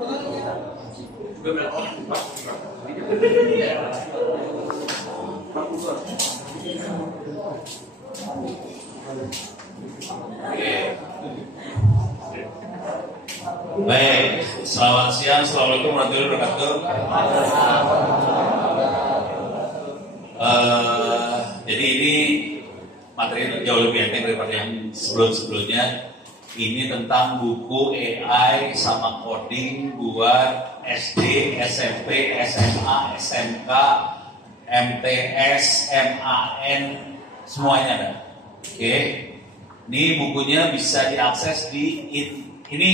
Baik, selamat siang, assalamualaikum warahmatullahi wabarakatuh. Jadi ini materi jauh lebih enteng daripada yang sebelum-sebelumnya. Ini tentang buku AI sama coding buat SD, SMP, SMA, SMK, MTS, MAN, semuanya ada. Oke, ini bukunya bisa diakses di ini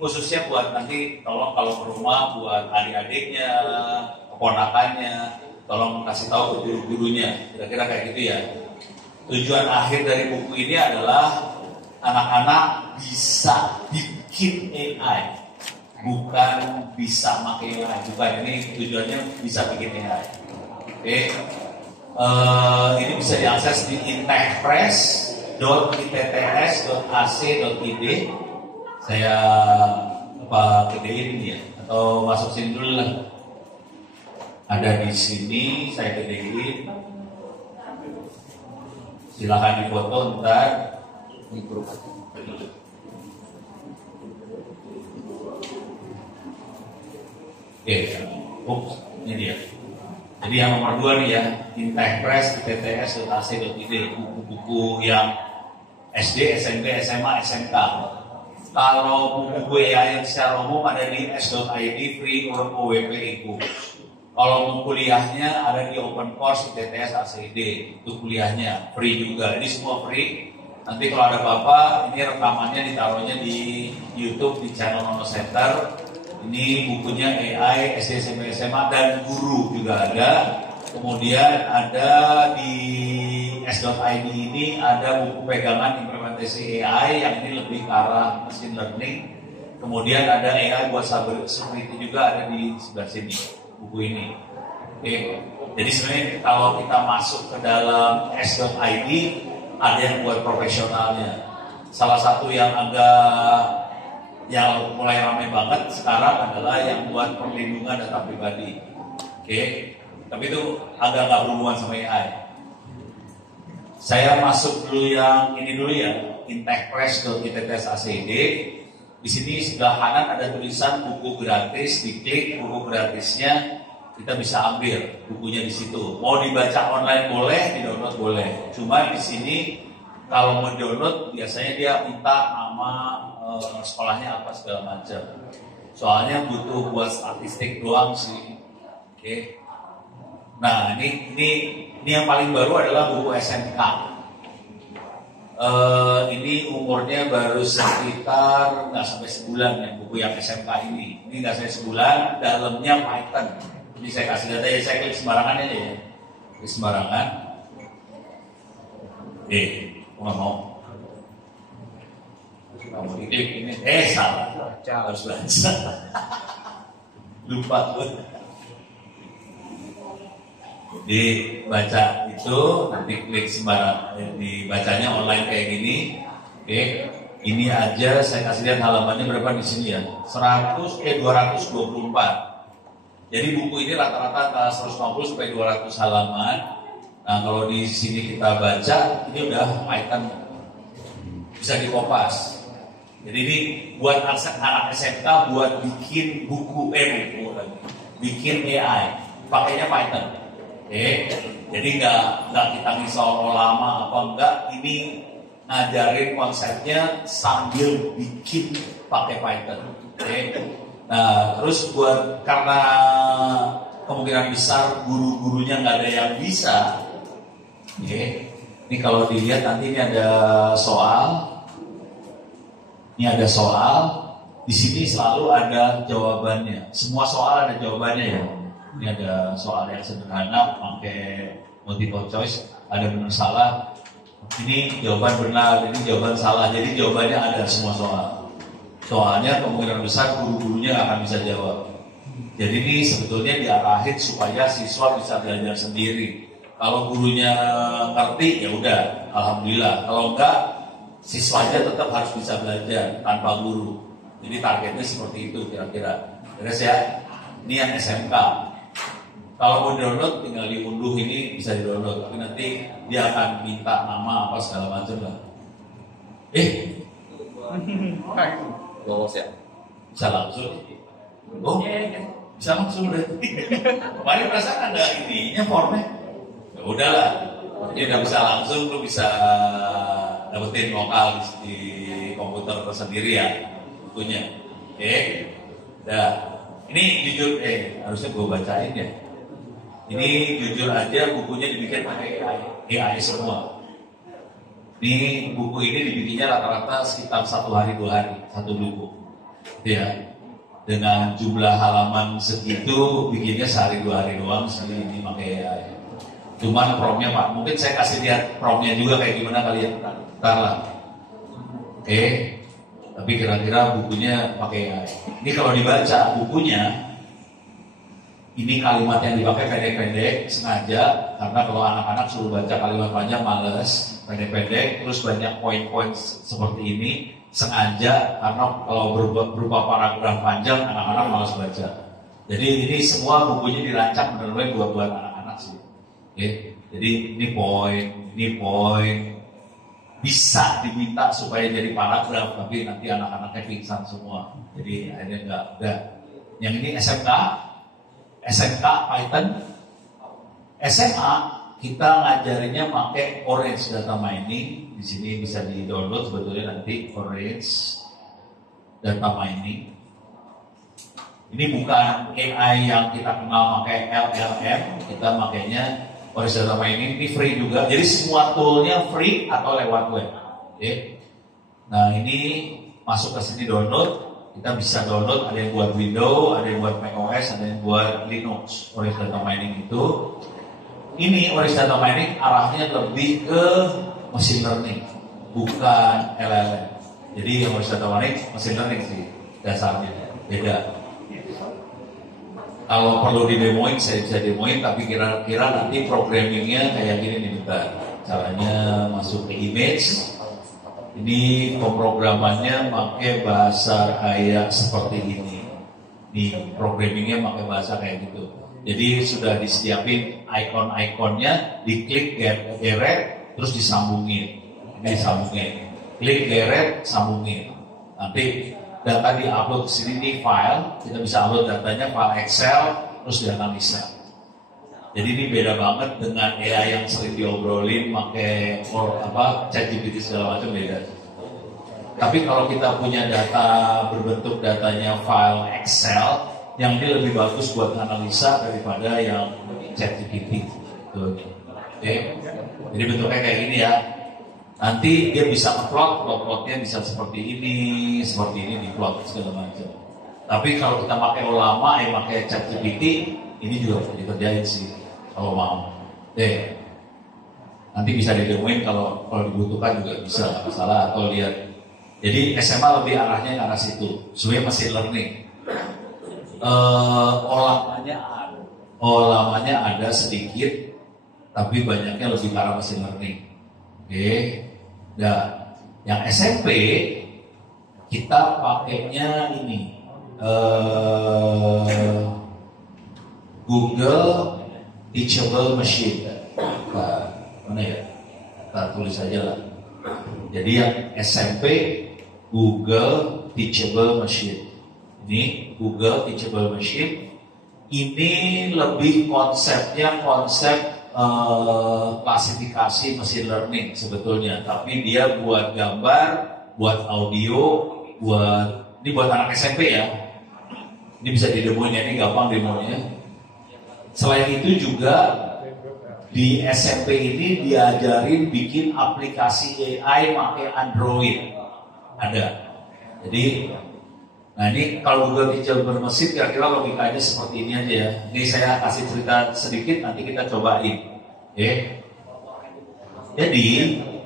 khususnya buat nanti kalau ke rumah buat adik-adiknya, keponakannya, tolong kasih tahu ke guru-gurunya, kira-kira kayak gitu ya. Tujuan akhir dari buku ini adalah anak-anak bisa bikin AI, bukan bisa pakai AI, bukan, ini tujuannya bisa bikin AI. Oke, ini bisa diakses di intechpress.itts.ac.id. Saya gedein ini ya, atau masuk sini dulu lah. Ada di sini, saya gedein. Silakan difoto ntar. Oke, ini dia. Jadi yang nomor 2 nih ya, intechpress.itts.ac.id, buku-buku yang SD, SMP, SMA, SMK. Kalau buku AI yang secara umum ada di s.id free OWP e-book. Kalau kuliahnya ada di open course ITTS ACD, itu kuliahnya free juga. Ini semua free. Nanti kalau ada apa-apa, ini rekamannya ditaruhnya di YouTube di channel Nono Center. Ini bukunya AI SD, SMP, SMA dan guru juga ada. Kemudian ada di s.id ini ada buku pegangan implementasi AI yang ini lebih ke arah machine learning. Kemudian ada AI buat cyber security juga ada di sebelah sini buku ini. Oke. Jadi sebenarnya kalau kita masuk ke dalam s.id ada yang buat profesionalnya. Salah satu yang mulai ramai banget sekarang adalah yang buat perlindungan data pribadi. Oke. Tapi itu agak nggak berhubungan sama AI. Saya masuk dulu yang ini dulu ya, intechpress.itts.ac.id. Di sini sebelah kanan ada tulisan buku gratis, diklik buku gratisnya, kita bisa ambil bukunya di situ. Mau dibaca online boleh, di-download boleh. Cuma di sini kalau mau download biasanya dia minta nama sekolahnya apa segala macam. Soalnya butuh buat statistik doang sih. Oke. Nah, ini yang paling baru adalah buku SMK. Ini umurnya baru sekitar nggak sampai sebulan ya, buku yang SMK ini. Ini nggak sampai sebulan, dalamnya Python. Ini saya kasih data ya, saya klik sembarangan aja ya. Klik sembarangan. Nggak mau. Kamu diklik ini, salah. Harus baca. Lupa gue. Dibaca itu, nanti klik sembarang, dibacanya online kayak gini. Oke, ini aja saya kasih lihat halamannya berapa di sini ya, 224. Jadi buku ini rata-rata 150 sampai 200 halaman. Nah kalau di sini kita baca, ini udah Python, bisa dikopas. Jadi ini buat anak SMK buat bikin bikin AI, pakainya Python. Jadi nggak kita risau lama apa enggak, ini ngajarin konsepnya sambil bikin pakai Python. Nah terus karena kemungkinan besar guru-gurunya nggak ada yang bisa. Ini kalau dilihat nanti ini ada soal. Ini ada soal, di sini selalu ada jawabannya. Semua soal ada jawabannya ya. Ini ada soal yang sederhana, pakai multiple choice, ada benar salah. Ini jawaban benar, ini jawaban salah. Jadi jawabannya ada semua soal. Soalnya kemungkinan besar guru-gurunya akan bisa jawab. Jadi ini sebetulnya diarahin supaya siswa bisa belajar sendiri. Kalau gurunya ngerti ya udah, alhamdulillah. Kalau enggak, siswanya tetap harus bisa belajar tanpa guru. Jadi targetnya seperti itu kira-kira. Terus ya, ini yang SMK. Kalau mau download tinggal diunduh, ini bisa di-download, tapi nanti dia akan minta nama apa segala macam lah. Lolos ya? Bisa langsung. Oh, bisa langsung berarti. Kemarin perasaan ada ininya formnya. Ya udahlah, jadi udah bisa langsung, lu bisa dapetin lokal di komputer tersendiri ya, bukunya. Oke, dah. Ini jujur, harusnya gue bacain ya. Ini jujur aja bukunya dibikin pakai AI semua. Ini buku ini dibikinnya rata-rata sekitar 1 hari 2 hari, satu buku. Ya, dengan jumlah halaman segitu bikinnya sehari 2 hari doang sih ini pakai AI. Cuman promnya Pak, mungkin saya kasih lihat promnya juga kayak gimana kalian ntar lah. Oke, tapi kira-kira bukunya pakai AI. Ini kalau dibaca bukunya, ini kalimat yang dipakai pendek-pendek sengaja karena kalau anak-anak suruh baca kalimat panjang males, pendek-pendek terus banyak poin-poin seperti ini sengaja karena kalau berupa paragraf panjang anak-anak malas baca. Jadi ini semua bukunya dirancang benar-benar buat anak-anak sih. Oke. Jadi ini poin bisa diminta supaya jadi paragraf tapi nanti anak-anaknya pingsan semua. Jadi akhirnya enggak. Yang ini SMK Python. SMA kita ngajarinnya pakai Orange Data Mining. Di sini bisa di-download sebetulnya nanti Orange Data Mining. Ini bukan AI yang kita kenal pakai LLM, kita makainya Orange Data Mining. Ini free juga. Jadi semua toolnya free atau lewat web. Oke. Nah ini masuk ke sini download. Kita bisa download, ada yang buat Windows, ada yang buat macOS, ada yang buat Linux. Orange Data Mining itu, ini Orange Data Mining arahnya lebih ke machine learning, bukan LLM. Jadi Orange Data Mining machine learning sih dasarnya, beda. Kalau perlu didemoin, saya bisa demoin, tapi kira-kira nanti programmingnya kayak gini nih bentar. Caranya masuk ke image. Ini pemrogramannya pakai bahasa kayak seperti ini. Nih programmingnya pakai bahasa kayak gitu. Jadi sudah disiapin icon-iconnya, diklik geret, terus disambungin. Ini disambungin. Klik geret, sambungin. Nanti data diupload ke sini nih file, kita bisa upload datanya file Excel, terus dianalisa. Jadi ini beda banget dengan AI yang sering diobrolin pakai ChatGPT segala macam beda. Tapi kalau kita punya data berbentuk datanya file Excel, yang ini lebih bagus buat analisa daripada yang ChatGPT. Oke. Jadi bentuknya kayak gini ya. Nanti dia bisa plotnya bisa seperti ini diplot segala macam. Tapi kalau kita pakai lama pakai ChatGPT, ini juga bisa dikerjain sih. Kalau mau, nanti bisa didemoin kalau dibutuhkan juga bisa, nggak masalah atau lihat. Jadi SMA lebih arahnya ke arah situ, sebenarnya machine learning. Olamannya ada sedikit, tapi banyaknya lebih ke arah machine learning. Oke, nah yang SMP kita pakainya ini Google Teachable Machine. Nah, mana ya? Kita tulis aja lah. Jadi yang SMP Google Teachable Machine. Ini Google Teachable Machine. Ini lebih konsepnya konsep klasifikasi machine learning sebetulnya. Tapi dia buat gambar, buat audio, ini buat anak SMP ya. Ini bisa didemoin ya, ini gampang demonya. Selain itu juga di SMP ini diajarin bikin aplikasi AI pakai Android. Ada. Jadi, nah ini kalau Google Teachable Machine kira-kira logikanya seperti ini aja ya. Ini saya kasih cerita sedikit, nanti kita cobain. Jadi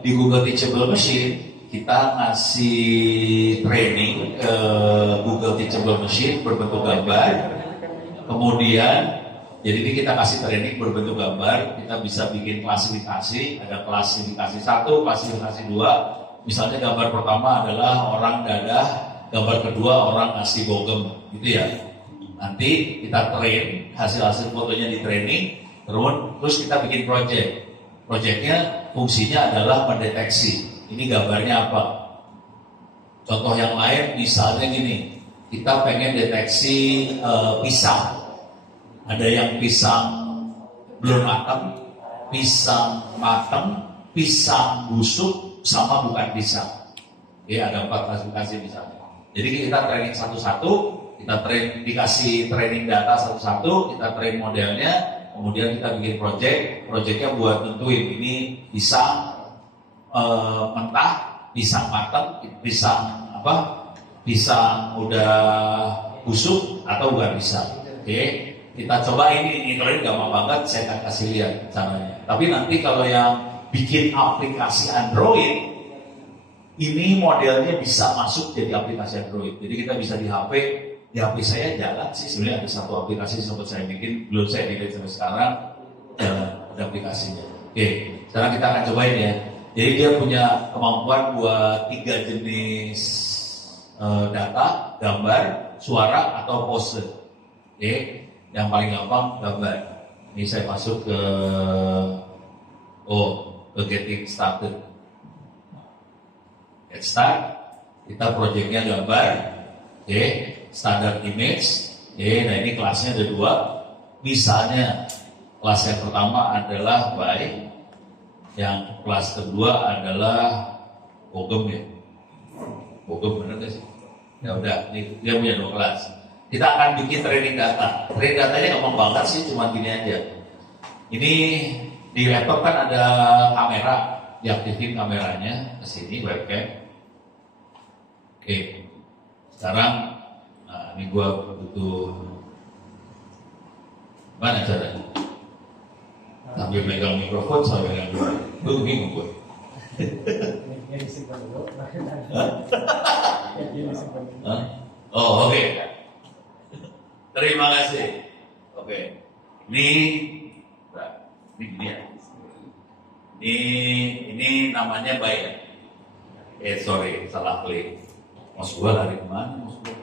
di Google Teachable Machine kita ngasih training ke Google Teachable Machine berbentuk gambar. Kemudian jadi ini kita kasih training berbentuk gambar, kita bisa bikin klasifikasi, ada klasifikasi 1, klasifikasi 2. Misalnya gambar pertama adalah orang dadah gambar kedua orang ngasih bogem, gitu ya. Nanti kita train, hasil-hasil fotonya di training, terus kita bikin project. Projectnya fungsinya adalah mendeteksi. Ini gambarnya apa? Contoh yang lain misalnya gini, kita pengen deteksi pisang. Ada yang pisang belum matang, pisang matang, pisang busuk, sama bukan pisang. Ya, ada 4 klasifikasi misalnya. Jadi kita training satu-satu, kita dikasih training data satu-satu, kita train modelnya, kemudian kita bikin projectnya buat tentuin ini pisang mentah, pisang matang, pisang udah busuk atau bukan pisang. Oke, kita coba ini kalian gampang banget, saya akan kasih lihat caranya. Tapi nanti kalau yang bikin aplikasi Android, ini modelnya bisa masuk jadi aplikasi Android. Jadi kita bisa di HP saya jalan sih, sebenarnya ada satu aplikasi sempat saya bikin, belum saya delete sampai sekarang, ada aplikasinya. Oke, sekarang kita akan cobain ya. Jadi dia punya kemampuan buat 3 jenis data, gambar, suara, atau pose. Oke, yang paling gampang gambar. Ini saya masuk ke getting started. Get start, kita projectnya gambar, standard image, nah ini kelasnya ada 2. Misalnya kelas yang pertama adalah by, yang kelas kedua adalah bogem ya. Bogem bener gak sih? Ya udah, ini dia punya 2 kelas. Kita akan bikin training data. Training datanya gampang banget sih, cuma gini aja. Ini di laptop kan ada kamera, diaktifin kameranya ke sini webcam. Oke, sekarang ini gua butuh mana caranya? Sambil megang mikrofon, sambil megang dulu. Gue bingung gue. Oh, oke. Terima kasih. Oke. Ini gini ya. Ini namanya bayar. Sorry, salah klik. Mas gua lari kemana? Mas gua.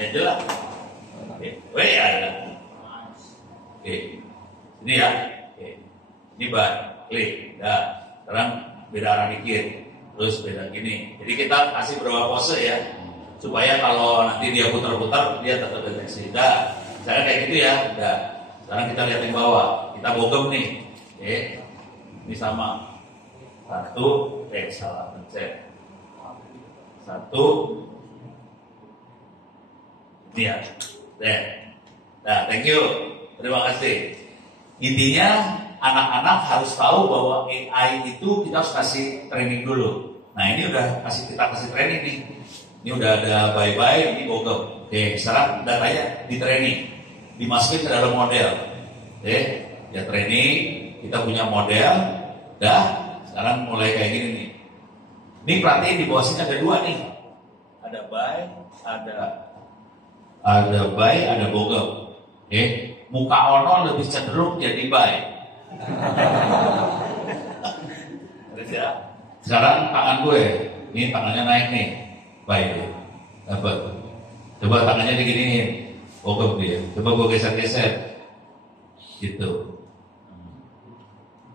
Ya jelas. Oke, ya. Oke, ini ya. Oke. Ini klik. Nah, sekarang beda arah dikit. Terus beda gini. Jadi kita kasih berapa pose ya, supaya kalau nanti dia putar-putar dia tetap deteksi. Nah, misalnya kayak gitu ya. Nah, sekarang kita lihat yang bawah. Kita bogem nih. Oke. Ini sama. 1, salah pencet. 1. Ini ya. Nah, thank you. Terima kasih. Intinya anak-anak harus tahu bahwa AI itu kita harus kasih training dulu. Nah, ini udah kita kasih training nih. Ini udah ada bye-bye, ini bogem. Oke, sekarang datanya di training. Dimasukin ke dalam model. Oke, ya training, kita punya model. Dah, sekarang mulai kayak gini nih. Ini perhatiin di bawah sini ada 2 nih. Ada buy, ada buy, ada bogem. Oke, muka Ono lebih cenderung jadi buy. Sekarang tangan gue, ini tangannya naik nih, buy deh. Dapat. Coba tangannya diginiin, bogem dia. Coba gue geser-geser, gitu.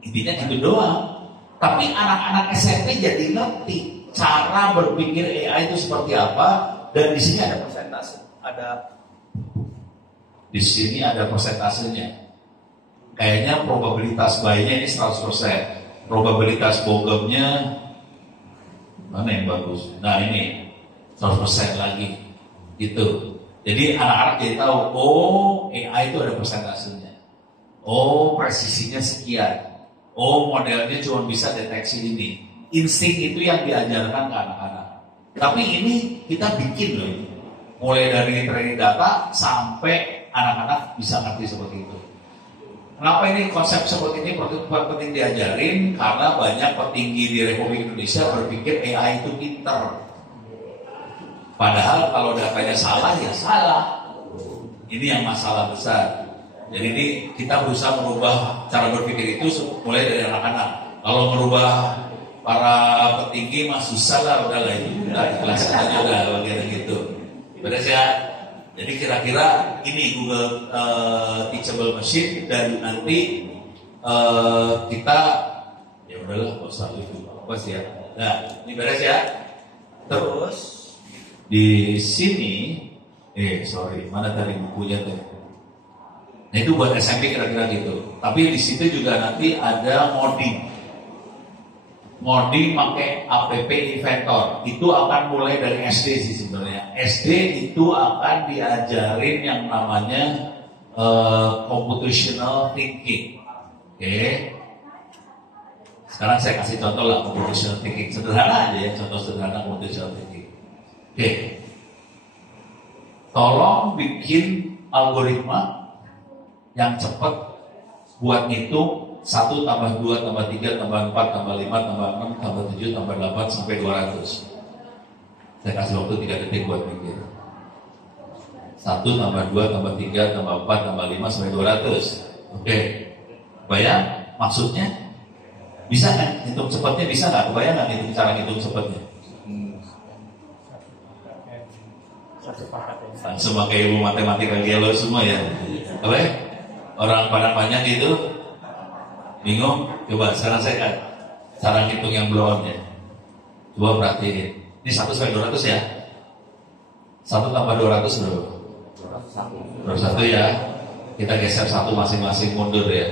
Intinya gitu doang. Tapi anak-anak SMP jadi ngerti cara berpikir AI itu seperti apa, dan di sini ada persentase, di sini ada persentasenya. Kayaknya probabilitas buy-nya ini 100%, probabilitas bogemnya mana yang bagus? Nah ini 100% lagi, gitu. Jadi anak-anak jadi tahu, oh AI itu ada persentasenya, oh presisinya sekian. Oh modelnya cuma bisa deteksi ini. Insting itu yang diajarkan ke anak-anak. Tapi ini kita bikin loh ini. Mulai dari training data sampai anak-anak bisa ngerti seperti itu. Kenapa ini konsep seperti ini penting diajarin? Karena banyak petinggi di Republik Indonesia berpikir AI itu pinter. Padahal kalau datanya salah ya salah. Ini yang masalah besar. Jadi ini kita berusaha merubah cara berpikir itu mulai dari anak-anak. Kalau merubah para petinggi mah susah lah, udah lah itu, udah ikhlas aja udah bagian gitu. Beres ya. Jadi kira-kira ini Google Teachable Machine dan nanti kita ya udahlah nggak usah itu apa sih ya. Nah ini beres ya. Terus di sini mana tadi bukunya tuh? Nah itu buat SMP kira-kira gitu. Tapi di situ juga nanti ada Ngoding pakai app Inventor. Itu akan mulai dari SD sih sebenarnya. SD itu akan diajarin yang namanya computational thinking. Oke. Sekarang saya kasih contoh lah computational thinking. Sederhana aja ya, contoh sederhana computational thinking. Oke. Tolong bikin algoritma yang cepat buat ngitung 1 tambah 2 tambah 3 tambah 4 tambah 5 tambah 6 tambah 7 tambah 8 sampai 200. Saya kasih waktu 3 detik buat mikir. 1 tambah 2 tambah 3 tambah 4 tambah 5 sampai 200. Oke. Bayang maksudnya? Bisa kan? Hitung cepatnya bisa nggak? Kebayang nggak hitung cara hitung cepatnya? Sebagai ilmu matematika gelo semua ya. Apa ya? Orang Padang banyak itu bingung? Coba sekarang saya kan cara hitung yang blow on-nya. Coba perhatiin. Ini 1 sampai 200 ya. 1 tambah 200 berapa? 201 ya. Kita geser 1 masing-masing mundur ya.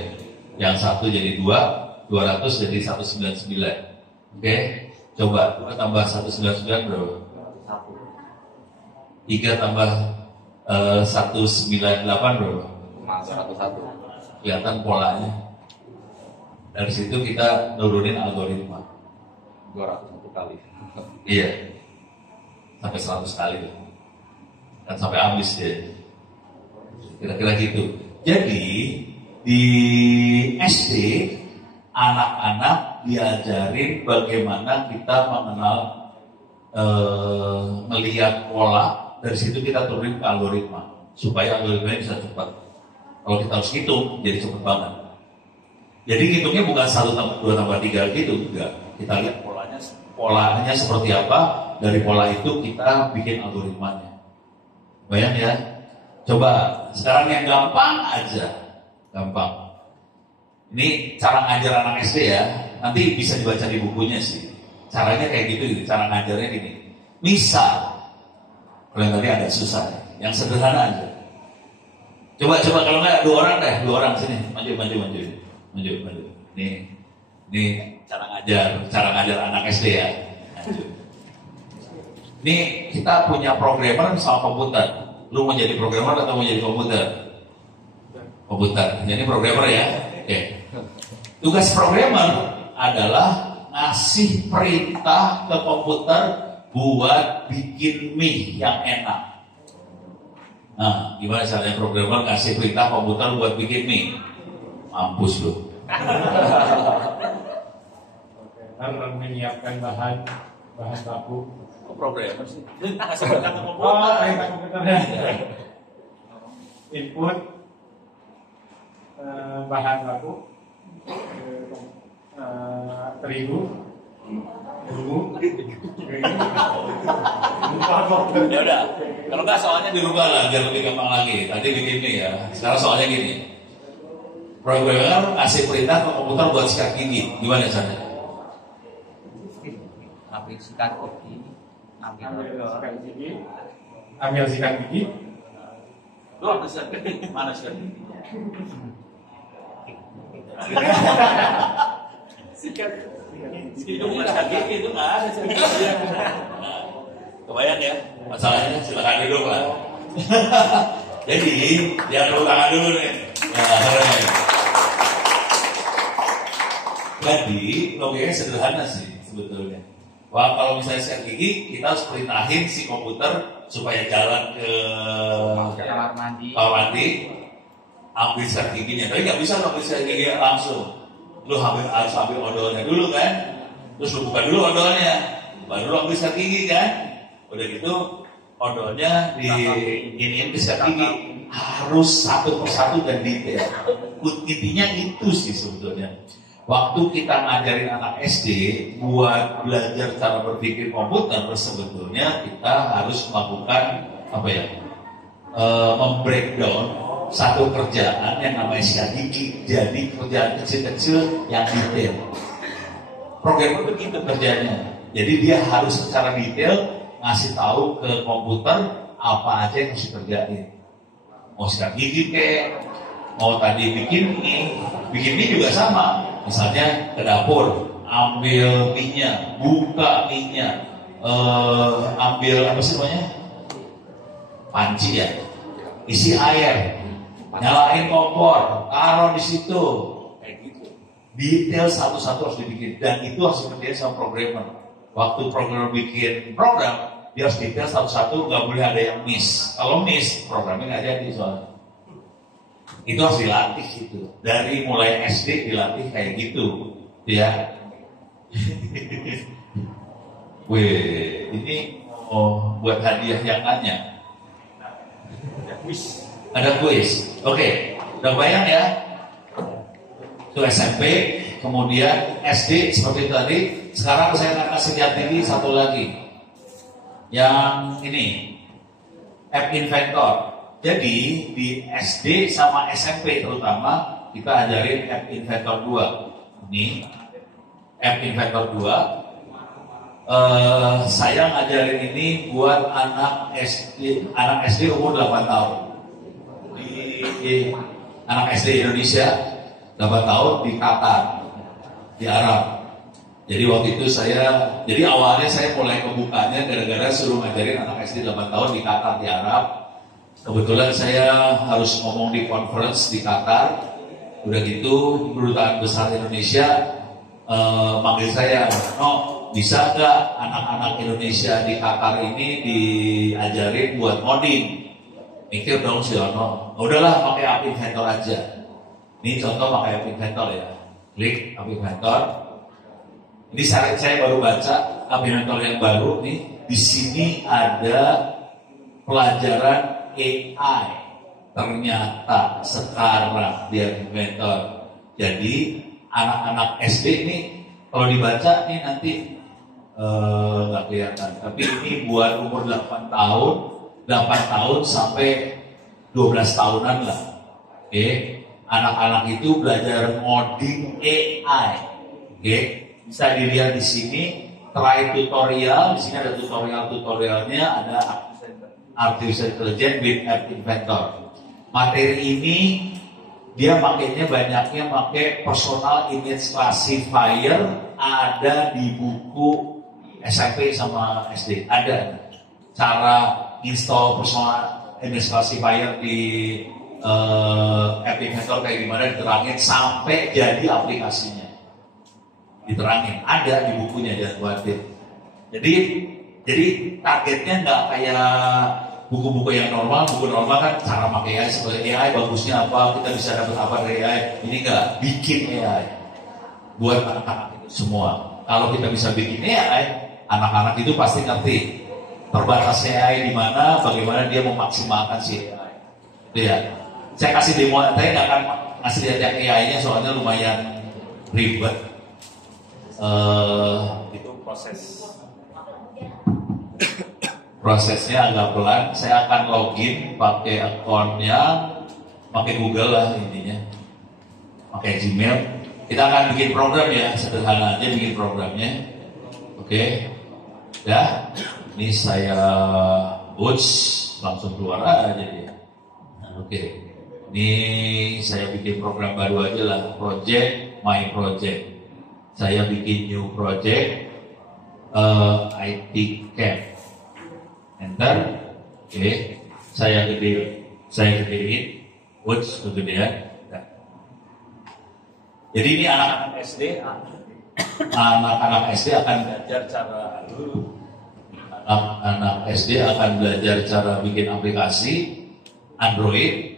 Yang 1 jadi 2, 200 jadi 199. Oke. Coba 2 tambah 199 berapa? 3 tambah 198 berapa? 101. Kelihatan polanya. Dari situ kita nurunin algoritma 201 kali. Iya. Sampai 100 kali. Dan sampai habis ya. Kira-kira gitu. Jadi di SD anak-anak diajarin bagaimana kita mengenal melihat pola. Dari situ kita turunin ke algoritma supaya algoritmanya bisa cepat. Kalau kita harus hitung jadi cepat banget. Jadi hitungnya bukan 1 tambah 2 tambah 3 gitu, enggak. Kita lihat polanya seperti apa, dari pola itu kita bikin algoritmanya. Bayang ya. Coba sekarang yang gampang aja. Gampang. Ini cara ngajar anak SD ya. Nanti bisa dibaca di bukunya sih. Caranya kayak gitu, cara ngajarnya gini. Misal, kalau yang tadi agak susah, yang sederhana aja. Coba kalau nggak 2 orang deh, 2 orang sini, maju. Nih cara ngajar anak SD ya. Ini kita punya programmer sama komputer. Lu mau jadi programmer atau mau jadi komputer? Komputer. Jadi programmer ya. Oke. Tugas programmer adalah ngasih perintah ke komputer buat bikin mie yang enak. Nah, gimana caranya programmer ngasih perintah komputer buat bikin mie? Mampus lu. Karena menyiapkan bahan baku. Kok programmer sih? Kasih perintah ke komputernya. Input bahan baku, terigu, Ya udah. Kalau nggak soalnya dirubah lah biar lebih gampang lagi. Tadi bikin mie ya. Sekarang soalnya gini. Programmer kasih perintah ke komputer buat sikat gigi. Gimana caranya? ambil sikat gigi, ambil sikat gigi. Lu ambil sikat gigi, mana sikat gigi? Sikat itu bukan sikat gigi, itu nggak ada sikat gigi. Kebayang ya? Masalahnya silakan duduk lah. Jadi dia perlu tangan dulu nih. Nah, jadi logikanya sederhana sih sebetulnya. Wah, kalau misalnya sikat gigi, kita harus perintahin si komputer supaya jalan ke kamar mandi, ambil sikat giginya. Tapi nggak bisa ambil sikat gigi langsung. Lu harus ambil odolnya dulu kan. Terus lu buka dulu odolnya, baru lu ambil sikat gigi kan. Udah gitu odolnya diinin ke sikat gigi. Harus satu persatu dan detail. Intinya itu sih sebetulnya. waktu kita ngajarin anak SD buat belajar cara berpikir komputer, sebetulnya kita harus melakukan apa ya, membreakdown satu kerjaan yang namanya sikat gigi jadi kerjaan kecil-kecil yang detail. Programmer begitu kerjanya. Jadi dia harus secara detail ngasih tahu ke komputer apa aja yang harus dikerjain. Mau sikat gigi kek, mau tadi bikin mie juga sama. Misalnya ke dapur, ambil mie-nya, buka mie-nya, ambil apa sih namanya? Panci ya, isi air, nyalain kompor, taruh di situ, kayak gitu. Detail satu-satu harus dibikin, dan itu harus dikerjain sama programmer. Waktu programmer bikin program, dia harus detail satu-satu, nggak boleh ada yang miss. Kalau miss, programnya nggak jadi soalnya. Itu harus dilatih gitu. Dari mulai SD dilatih kayak gitu, ya. Wih, ini buat hadiah yang nanya. Ada kuis. Oke, udah bayang ya? Itu SMP, kemudian SD seperti itu tadi. Sekarang saya akan kasih lihat ini satu lagi. Yang ini, App Inventor. Jadi di SD sama SMP terutama kita ajarin App Inventor 2. Ini App Inventor 2. Saya ngajarin ini buat anak SD umur 8 tahun. Di anak SD Indonesia 8 tahun di Qatar, di Arab. Jadi waktu itu jadi awalnya saya mulai kebukanya gara-gara suruh ngajarin anak SD 8 tahun di Qatar, di Arab. Kebetulan saya harus ngomong di conference di Qatar. Udah gitu, Kedutaan Besar Indonesia manggil saya, bisa nggak anak-anak Indonesia di Qatar ini diajarin buat ngoding? Mikir dong si Ono, udahlah pakai App Inventor aja. Ini contoh pakai App Inventor ya. Klik App Inventor. Ini saya baru baca App Inventor yang baru nih. Di sini ada pelajaran AI. Ternyata sekarang di App Inventor. Jadi anak-anak SD ini kalau dibaca nih nanti nggak kelihatan. Tapi ini buat umur 8 tahun sampai 12 tahunan lah. Oke, anak-anak itu belajar ngoding AI. Oke, bisa dilihat di sini try tutorial. Di sini ada tutorialnya, ada Artificial Intelligence with App Inventor. Materi ini dia makainya banyaknya pakai personal image classifier, ada di buku SMP sama SD. Ada cara install personal image classifier di App Inventor kayak gimana diterangin sampai jadi aplikasinya. Diterangin, ada di bukunya, jangan khawatir. Jadi targetnya nggak kayak buku-buku yang normal. Buku normal kan cara pakai AI, sebagai AI bagusnya apa, kita bisa dapat apa dari AI. Ini nggak, bikin AI buat anak-anak itu semua. Kalau kita bisa bikin AI, anak-anak itu pasti ngerti terbatas AI di mana, bagaimana dia memaksimalkan si AI. Itu ya. Saya kasih demo, saya nggak akan ngasih lihat yang AI-nya soalnya lumayan ribet. Itu prosesnya agak pelan. Saya akan login pakai akunnya, pakai Google lah intinya, pakai Gmail. Kita akan bikin program ya, sederhana aja bikin programnya. Oke, ya. Ini saya boots langsung keluar aja dia. Oke, ini saya bikin program baru aja lah, project my project. Saya bikin new project, IT camp. Enter, oke. Saya gedein, boots kegedean. Nah. Jadi ini anak-anak SD, anak-anak SD akan belajar cara anak SD akan belajar cara bikin aplikasi Android.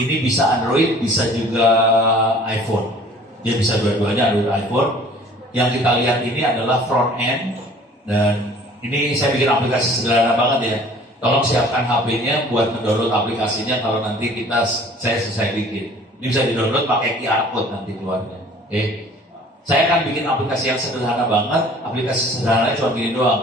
Ini bisa Android, bisa juga iPhone. Dia bisa dua-duanya, Android, iPhone. Yang kita lihat ini adalah front end, dan ini saya bikin aplikasi sederhana banget ya. Tolong siapkan HP-nya buat mendownload aplikasinya kalau nanti saya selesai bikin. Ini bisa di-download pakai QR code nanti keluarnya. Oke. Saya akan bikin aplikasi yang sederhana banget. Aplikasi sederhananya cuma gini doang.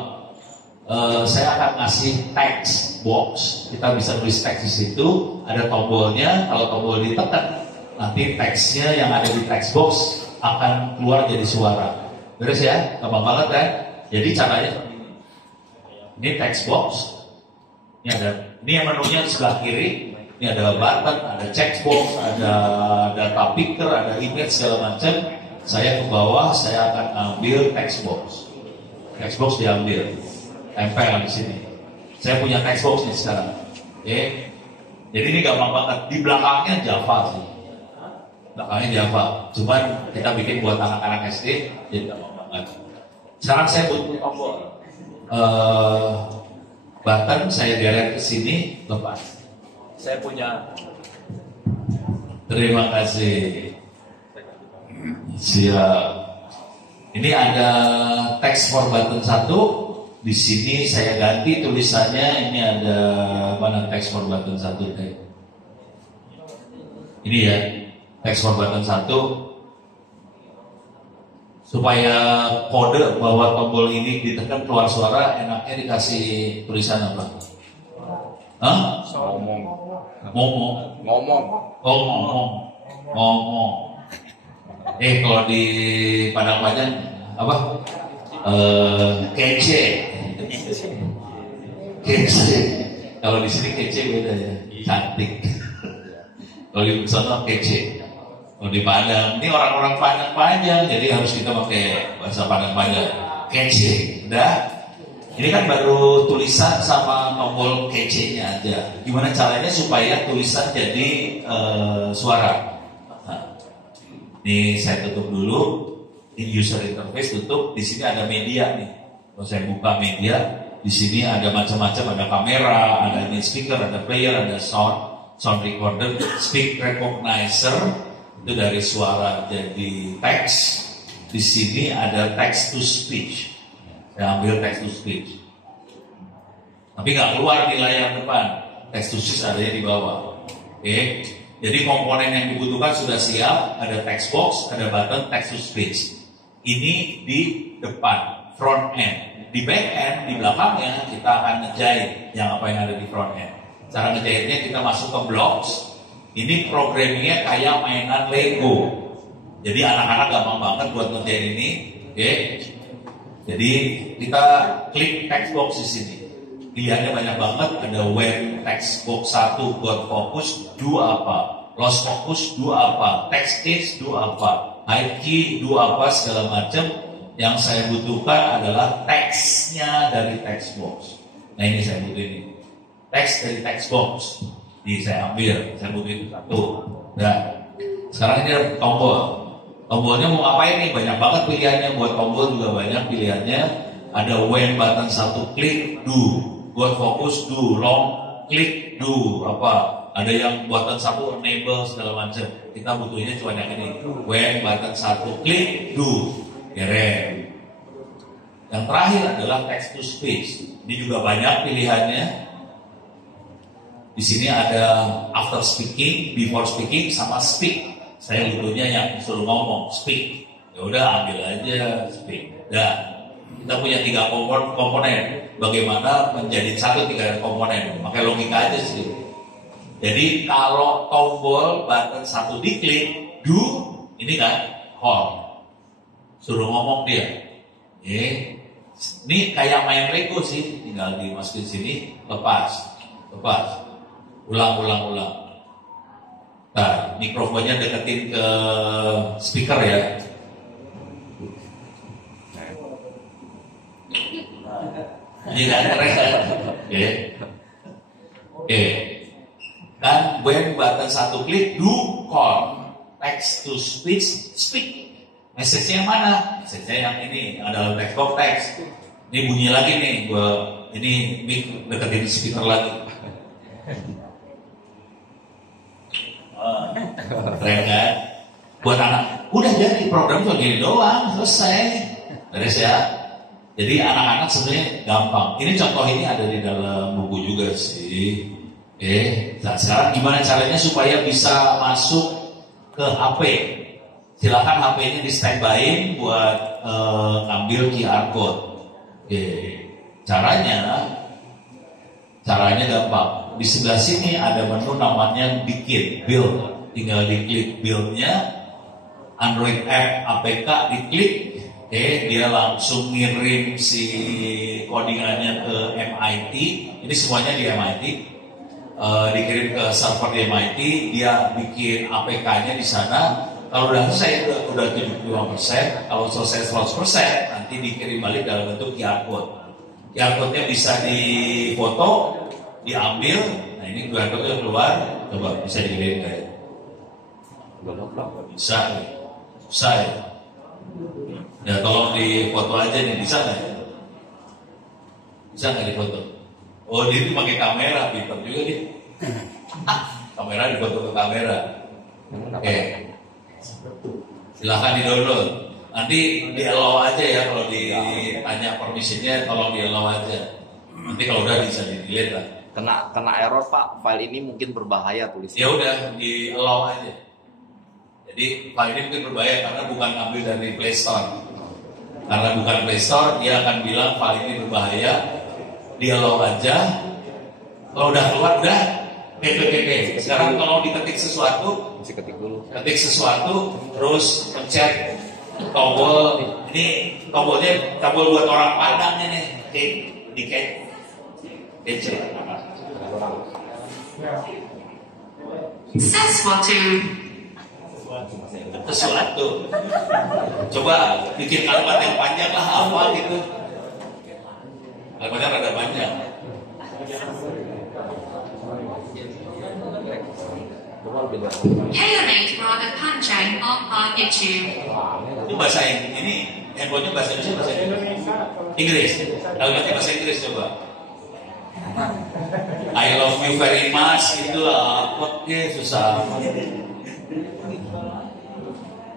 Saya akan ngasih text box. Kita bisa tulis teks di situ. Ada tombolnya. Kalau tombol ditekan, nanti teksnya yang ada di text box akan keluar jadi suara. Beres ya? Gampang banget kan? Jadi caranya ini text box. Ini yang menunya di sebelah kiri. Ini ada button, ada checkbox, ada data picker, ada image segala macam. Saya ke bawah, saya akan ambil text box. Text box diambil, tempel di sini. Saya punya text box nih sekarang. Oke. Jadi ini gampang banget. Di belakangnya Java sih. Belakangnya Java. Cuman kita bikin buat anak-anak SD, jadi gampang banget. Sekarang saya butuh tombol. Button saya deret ke sini, lepas. Saya punya. Terima kasih. Siap. Ini ada text for button 1. Di sini saya ganti tulisannya. Ini ada mana text for button 1 teh? Ini ya, text for button 1. Supaya kode bahwa tombol ini ditekan keluar suara, enaknya dikasih tulisan apa? Hah? Ngomong. Oh, ngomong. Kalau di Padang Panjang apa? Kece. Kalau di sini kece beda ya, cantik. Kalau di sana kece. Kalau di Padang, ini orang-orang Padang panjang, jadi harus kita pakai bahasa Padang panjang. Kece, udah. Ini kan baru tulisan sama tombol kece-nya aja. Gimana caranya supaya tulisan jadi suara? Ini saya tutup dulu. Ini user interface tutup. Di sini ada media nih. Kalau saya buka media, di sini ada macam-macam. Ada kamera, ada speaker, ada player, ada sound recorder, speak recognizer. Itu dari suara jadi teks. Di sini ada text to speech. Saya ambil text to speech. Tapi nggak keluar di layar depan. Text to speech adanya di bawah. Oke. Jadi komponen yang dibutuhkan sudah siap. Ada text box, ada button text to speech. Ini di depan, front end. Di back end, di belakangnya kita akan ngejahit yang apa yang ada di front end. Cara ngejahitnya kita masuk ke blocks. Ini programmingnya kayak mainan Lego. Jadi anak-anak gampang banget buat ngerjain ini. Oke. Jadi kita klik text box di sini. Pilihannya banyak banget. Ada when text box 1 got focus, do apa? Lost focus, do apa? Text age, do apa? Hide key, do apa? Segala macam. Yang saya butuhkan adalah teksnya dari text box. Nah ini saya butuh ini. Teks dari text box. Ini saya ambil, saya butuh itu satu. Dan sekarang ini ada tombol. Tombolnya mau ngapain nih? Banyak banget pilihannya. Buat tombol juga banyak pilihannya. Ada when button 1 klik, do. Buat fokus, do. Long klik, do. Apa? Ada yang button 1 enable segala macam. Kita butuhnya cuma yang ini. When button 1 klik, do. Keren. Yang terakhir adalah text to speech. Ini juga banyak pilihannya. Di sini ada after speaking, before speaking, sama speak. Saya butuhnya yang suruh ngomong, speak. Ya udah ambil aja speak. Dan kita punya 3 komponen. Bagaimana menjadi satu 3 komponen? Pakai logika aja sih. Jadi kalau tombol button 1 diklik, do, ini kan call. Suruh ngomong dia. Ini kayak main Lego sih. Tinggal dimasukin sini, lepas. Ulang. Nah, mikrofonnya deketin ke speaker ya. Ini kan keren. Oke. Kan when button 1 klik, do call. Text to speech, speak. Message-nya yang mana? Message-nya yang ini, yang dalam text box text. Ini bunyi lagi nih, ini mic deketin speaker lagi. Keren kan? Buat anak, udah jadi program tuh gini doang, selesai. Beres ya. Jadi anak-anak sebenarnya gampang. Ini contoh ini ada di dalam buku juga sih. Nah sekarang gimana caranya supaya bisa masuk ke HP? silakan HP-nya di standby buat ngambil QR code. Oke. Caranya gampang. Di sebelah sini ada menu namanya bikin build. Tinggal diklik build-nya, Android app APK diklik, dia langsung ngirim si codingannya ke MIT. Ini semuanya di MIT. Dikirim ke server di MIT, dia bikin APK-nya di sana. Kalau udah selesai, udah 75%, kalau selesai 100%, nanti dikirim balik dalam bentuk QR code. QR code-nya bisa difoto, diambil. Nah ini QR code-nya keluar, coba bisa dikirim kayak. Bisa ya. Ya tolong difoto aja nih, bisa nggak? Bisa nggak difoto? Oh dia itu pakai kamera, pintar juga dia. Kamera difoto ke kamera. Oke. Silahkan di-download. Nanti di-allow aja ya, kalau ditanya permisinya tolong di-allow aja. Nanti kalau udah bisa di-delete lah. Kena error Pak, file ini mungkin berbahaya tulisnya. Ya udah di-allow aja. Jadi file ini mungkin berbahaya karena bukan ambil dari Play Store. Karena bukan Play Store, dia akan bilang file ini berbahaya. Di-allow aja. Kalau udah keluar udah oke. Sekarang kalau diketik sesuatu, Mesti ketik dulu. ketik sesuatu, terus pencet tombol. Ini tombolnya tombol buat orang Padang ini. Dikit. Sesuatu. Coba bikin kalimat yang panjang lah, apa gitu. Kalimatnya rada panjang. Kayonate rather panjang on YouTube. Itu bahasa ini handphonenya bahasa Indonesia, bahasa Inggris. Kalimatnya bahasa Inggris coba. I love you very much itu apa? Susah.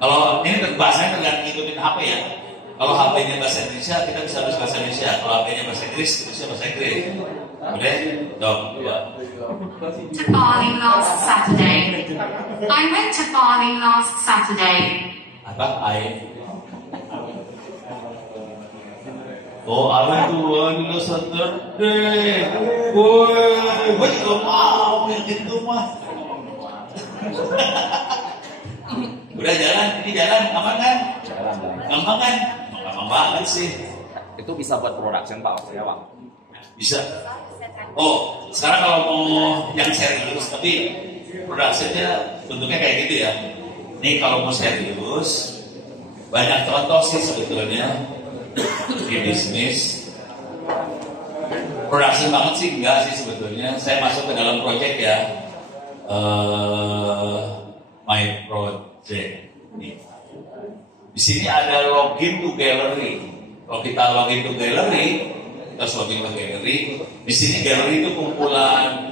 Kalau ini bahasanya tergantung ngikutin HP ya. Kalau HP-nya bahasa Indonesia, kita bisa tulis bahasa Indonesia. Kalau HP-nya bahasa Inggris, tulisnya bahasa Inggris. Udah? Coba. To Bali last Saturday. I went to Bali last Saturday. Apa? I went to Bali last Saturday. Gue juga mau yang gitu mah. Udah jalan, ini jalan, aman kan? Gampang kan? Gampang banget sih. Itu bisa buat production Pak, maksudnya Pak. Bisa. Oh, sekarang kalau mau yang serius, tapi produksinya bentuknya kayak gitu ya. Ini kalau mau serius, banyak contoh sih sebetulnya di bisnis. Produksi banget sih enggak sih sebetulnya. Saya masuk ke dalam project ya, my project. Nih. Di sini ada login to gallery. Kalau kita login to gallery, kita login to gallery. Di sini gallery itu kumpulan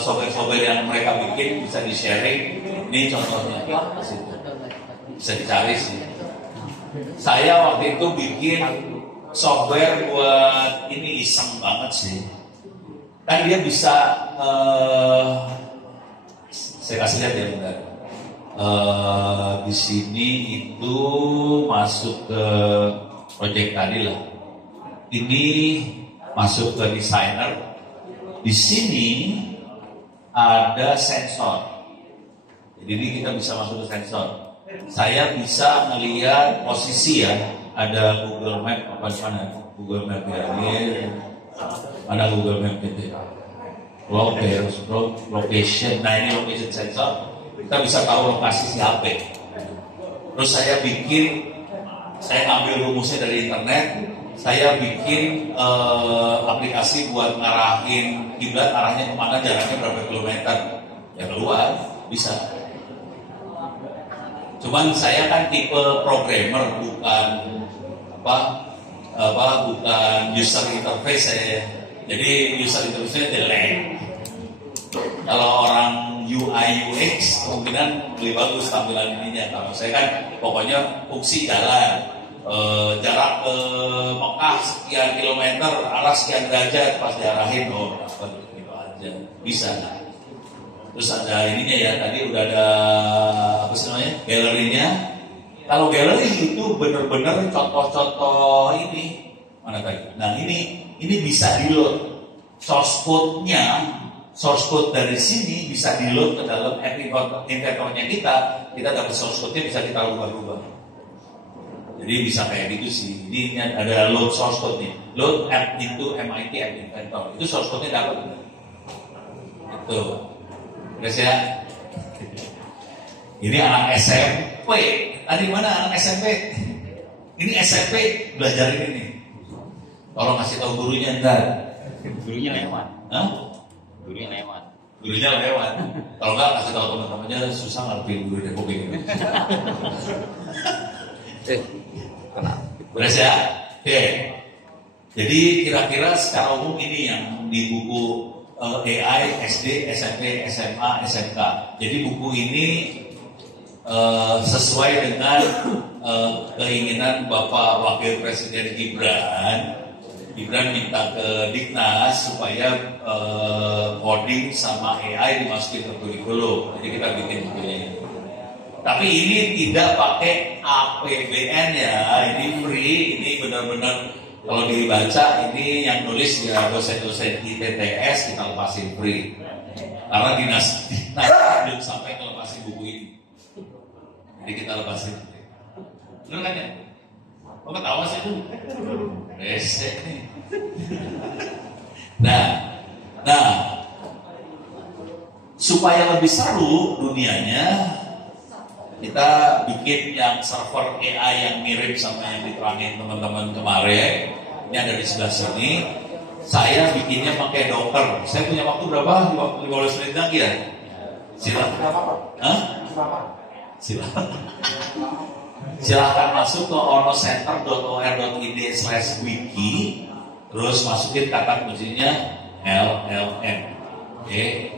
software-software yang mereka bikin, bisa di sharing. Ini contohnya, bisa dicari sih. Saya waktu itu bikin software buat ini iseng banget sih. Kan dia bisa, saya kasih lihat ya bentar. Di sini itu masuk ke project tadi lah. Ini masuk ke designer. Di sini ada sensor. Jadi ini kita bisa masuk ke sensor. Saya bisa melihat posisi ya. Ada Google Map apa di mana? Google Map ya. Ini ada Google Map itu. Location. Nah ini location sensor. Kita bisa tahu lokasi si HP. Terus saya ambil rumusnya dari internet. Saya bikin aplikasi buat ngarahin kiblat, arahnya kemana, jaraknya berapa kilometer. Ya keluar, bisa. Cuman saya kan tipe programmer, bukan bukan user interface saya. Jadi user interface-nya jelek. Kalau orang UI UX kemungkinan lebih bagus tampilan ininya. Kalau saya kan pokoknya fungsi jalan, jarak ke Mekah sekian kilometer, arah sekian derajat, pas diarahin dapat gitu aja, bisa. Terus ada ininya ya, tadi udah ada apa sih namanya, galerinya. Kalau galeri itu bener-bener contoh-contoh ini mana tadi. Nah ini bisa di load source code dari sini bisa di load ke dalam app inventornya kita dapat source code-nya bisa kita rubah-rubah. Jadi bisa kayak gitu sih. Ini ada load source code-nya, load app into MIT App Inventor. Itu source code-nya dapat. Itu. Guys ya. Ini anak SMP. Tadi mana anak SMP? Ini SMP belajar ini nih. Tolong kasih tahu gurunya ntar. Gurunya lewat. Hah? Gurunya lewat. Gurunya lewat. Kalau nggak kasih tahu teman-temannya susah ngertiin guru Depok ini. Kenapa? Beres ya? Oke. Jadi kira-kira secara umum ini yang di buku AI, SD, SMP, SMA, SMK. Jadi buku ini sesuai dengan keinginan Bapak Wakil Presiden Gibran. Gibran minta ke Diknas supaya coding sama AI dimasukin ke kurikulum. Jadi kita bikin bukunya ini. Tapi ini tidak pakai APBN ya, ini free, ini benar-benar kalau dibaca ini yang nulis ya dosen-dosen ITTS kita lepasin free. Karena dinas belum sampai ngelepasin buku ini. Jadi kita lepasin. Bener kan ya? Kok ketawa sih itu? Resek nih. Nah, supaya lebih seru dunianya, kita bikin yang server AI yang mirip sama yang diterangin teman-teman kemarin. Ini ada di sebelah sini. Saya bikinnya pakai Docker. Saya punya waktu berapa? 15 menit lagi ya? Silakan. Hah? Silahkan masuk ke onocenter.or.id/wiki, terus masukin kata kuncinya LLM. Oke.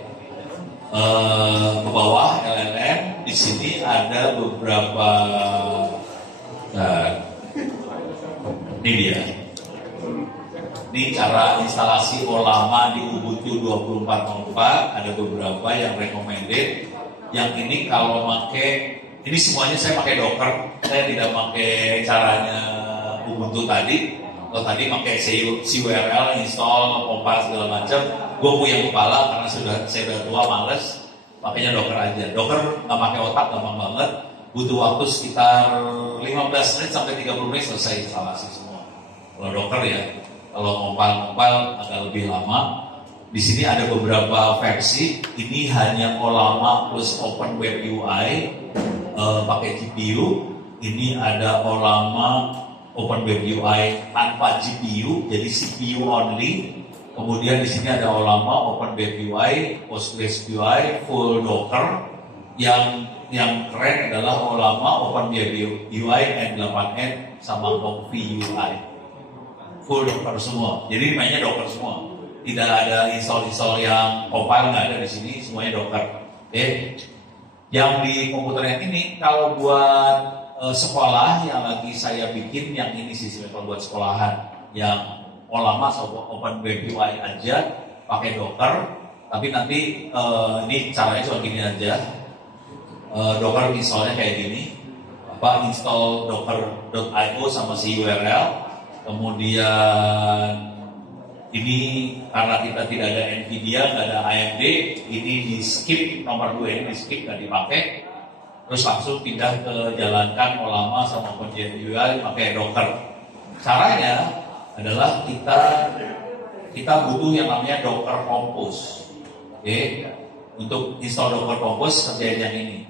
Ke bawah LLM, di sini ada beberapa. Ini dia. Ini cara instalasi Ollama di Ubuntu 24.04. Ada beberapa yang recommended. Yang ini kalau pakai, ini semuanya saya pakai Docker. Saya tidak pakai caranya Ubuntu tadi. Kalau tadi pakai CURL, install, compile segala macam. Gue punya kepala karena saya udah tua, males. Makanya Docker aja. Docker nggak pakai otak, gampang banget. Butuh waktu sekitar 15 menit sampai 30 menit selesai instalasi semua. Kalau Docker ya. Kalau compile agak lebih lama. Di sini ada beberapa versi. Ini hanya Ollama plus Open Web UI pakai GPU. Ini ada Ollama Open Web UI tanpa GPU, jadi CPU only. Kemudian di sini ada Ollama Open Web UI, PostgreSQL, full Docker. Yang keren adalah Ollama Open Web UI N8N sama Comfy UI. Full Docker semua. Jadi mainnya Docker semua. Tidak ada install yang compile, nggak ada di sini, semuanya Docker. Oke. Yang di komputer yang ini kalau buat sekolah yang lagi saya bikin, yang ini sih kalau buat sekolahan, yang Ollama Open Web UI aja pakai Docker. Tapi nanti ini caranya cuma gini aja. Docker installnya kayak gini. Install docker.io sama si URL. Kemudian ini karena kita tidak ada Nvidia, nggak ada AMD, ini di skip nomor 2 ini di skip, nggak dipakai. Terus langsung pindah ke jalankan Ollama sama Open Web UI pakai Docker. Caranya adalah kita butuh yang namanya Docker Compose. Oke. Untuk install Docker Compose kerjain yang ini.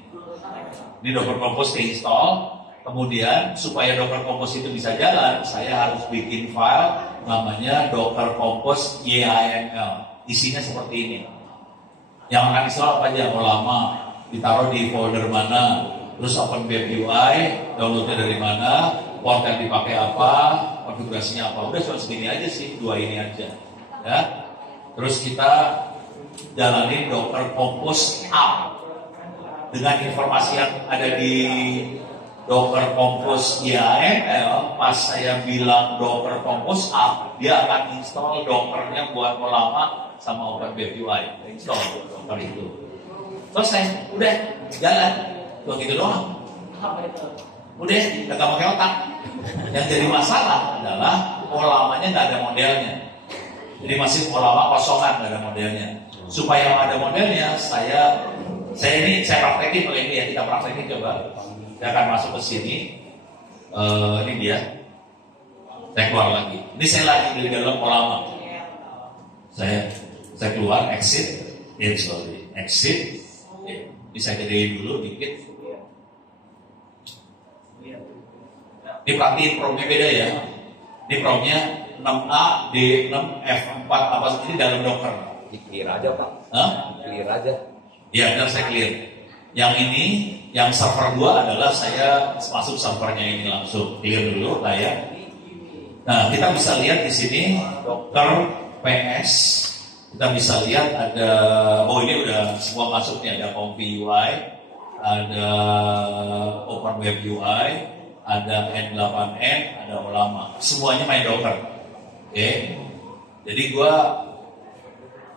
Ini Docker Compose install. Kemudian supaya Docker Compose itu bisa jalan, saya harus bikin file namanya Docker Compose YAML. Isinya seperti ini. Yang akan install apa aja? Ollama, ditaruh di folder mana, terus Open Web UI, downloadnya dari mana, port yang dipakai apa, konfigurasinya apa. Udah cuma segini aja sih, 2 ini aja. Ya. Terus kita jalanin Docker Compose app dengan informasi yang ada di Docker Compose YAML. Pas saya bilang Docker Compose app, dia akan install Dockernya buat Ollama sama OpenWebUI, install dokter itu. Selesai, udah jalan, begitu doang. Udah, nggak pakai otak. Yang jadi masalah adalah polamanya nggak ada modelnya. Jadi masih polama kosongan, nggak ada modelnya. Supaya ada modelnya, saya praktekin pakai ini ya, kita praktekin coba. Saya akan masuk ke sini. Ini dia. Saya keluar lagi. Ini saya lagi di dalam polama. Saya keluar, exit. Exit. Ini saya gedein dulu dikit. Ini perhatiin promnya beda ya. Ini promnya 6A, D6, F4, apa ini dalam Docker. Clear aja Pak. Clear aja. Ya benar, saya clear. Yang ini, yang server 2 adalah saya masuk servernya ini langsung. Clear dulu lah ya. Nah, kita bisa lihat di sini Docker PS. Kita bisa lihat ada, ini udah semua masuk nih, ada ComfyUI, ada OpenWebUI, ada N8N, ada Olama. Semuanya main Docker. Oke. Jadi gua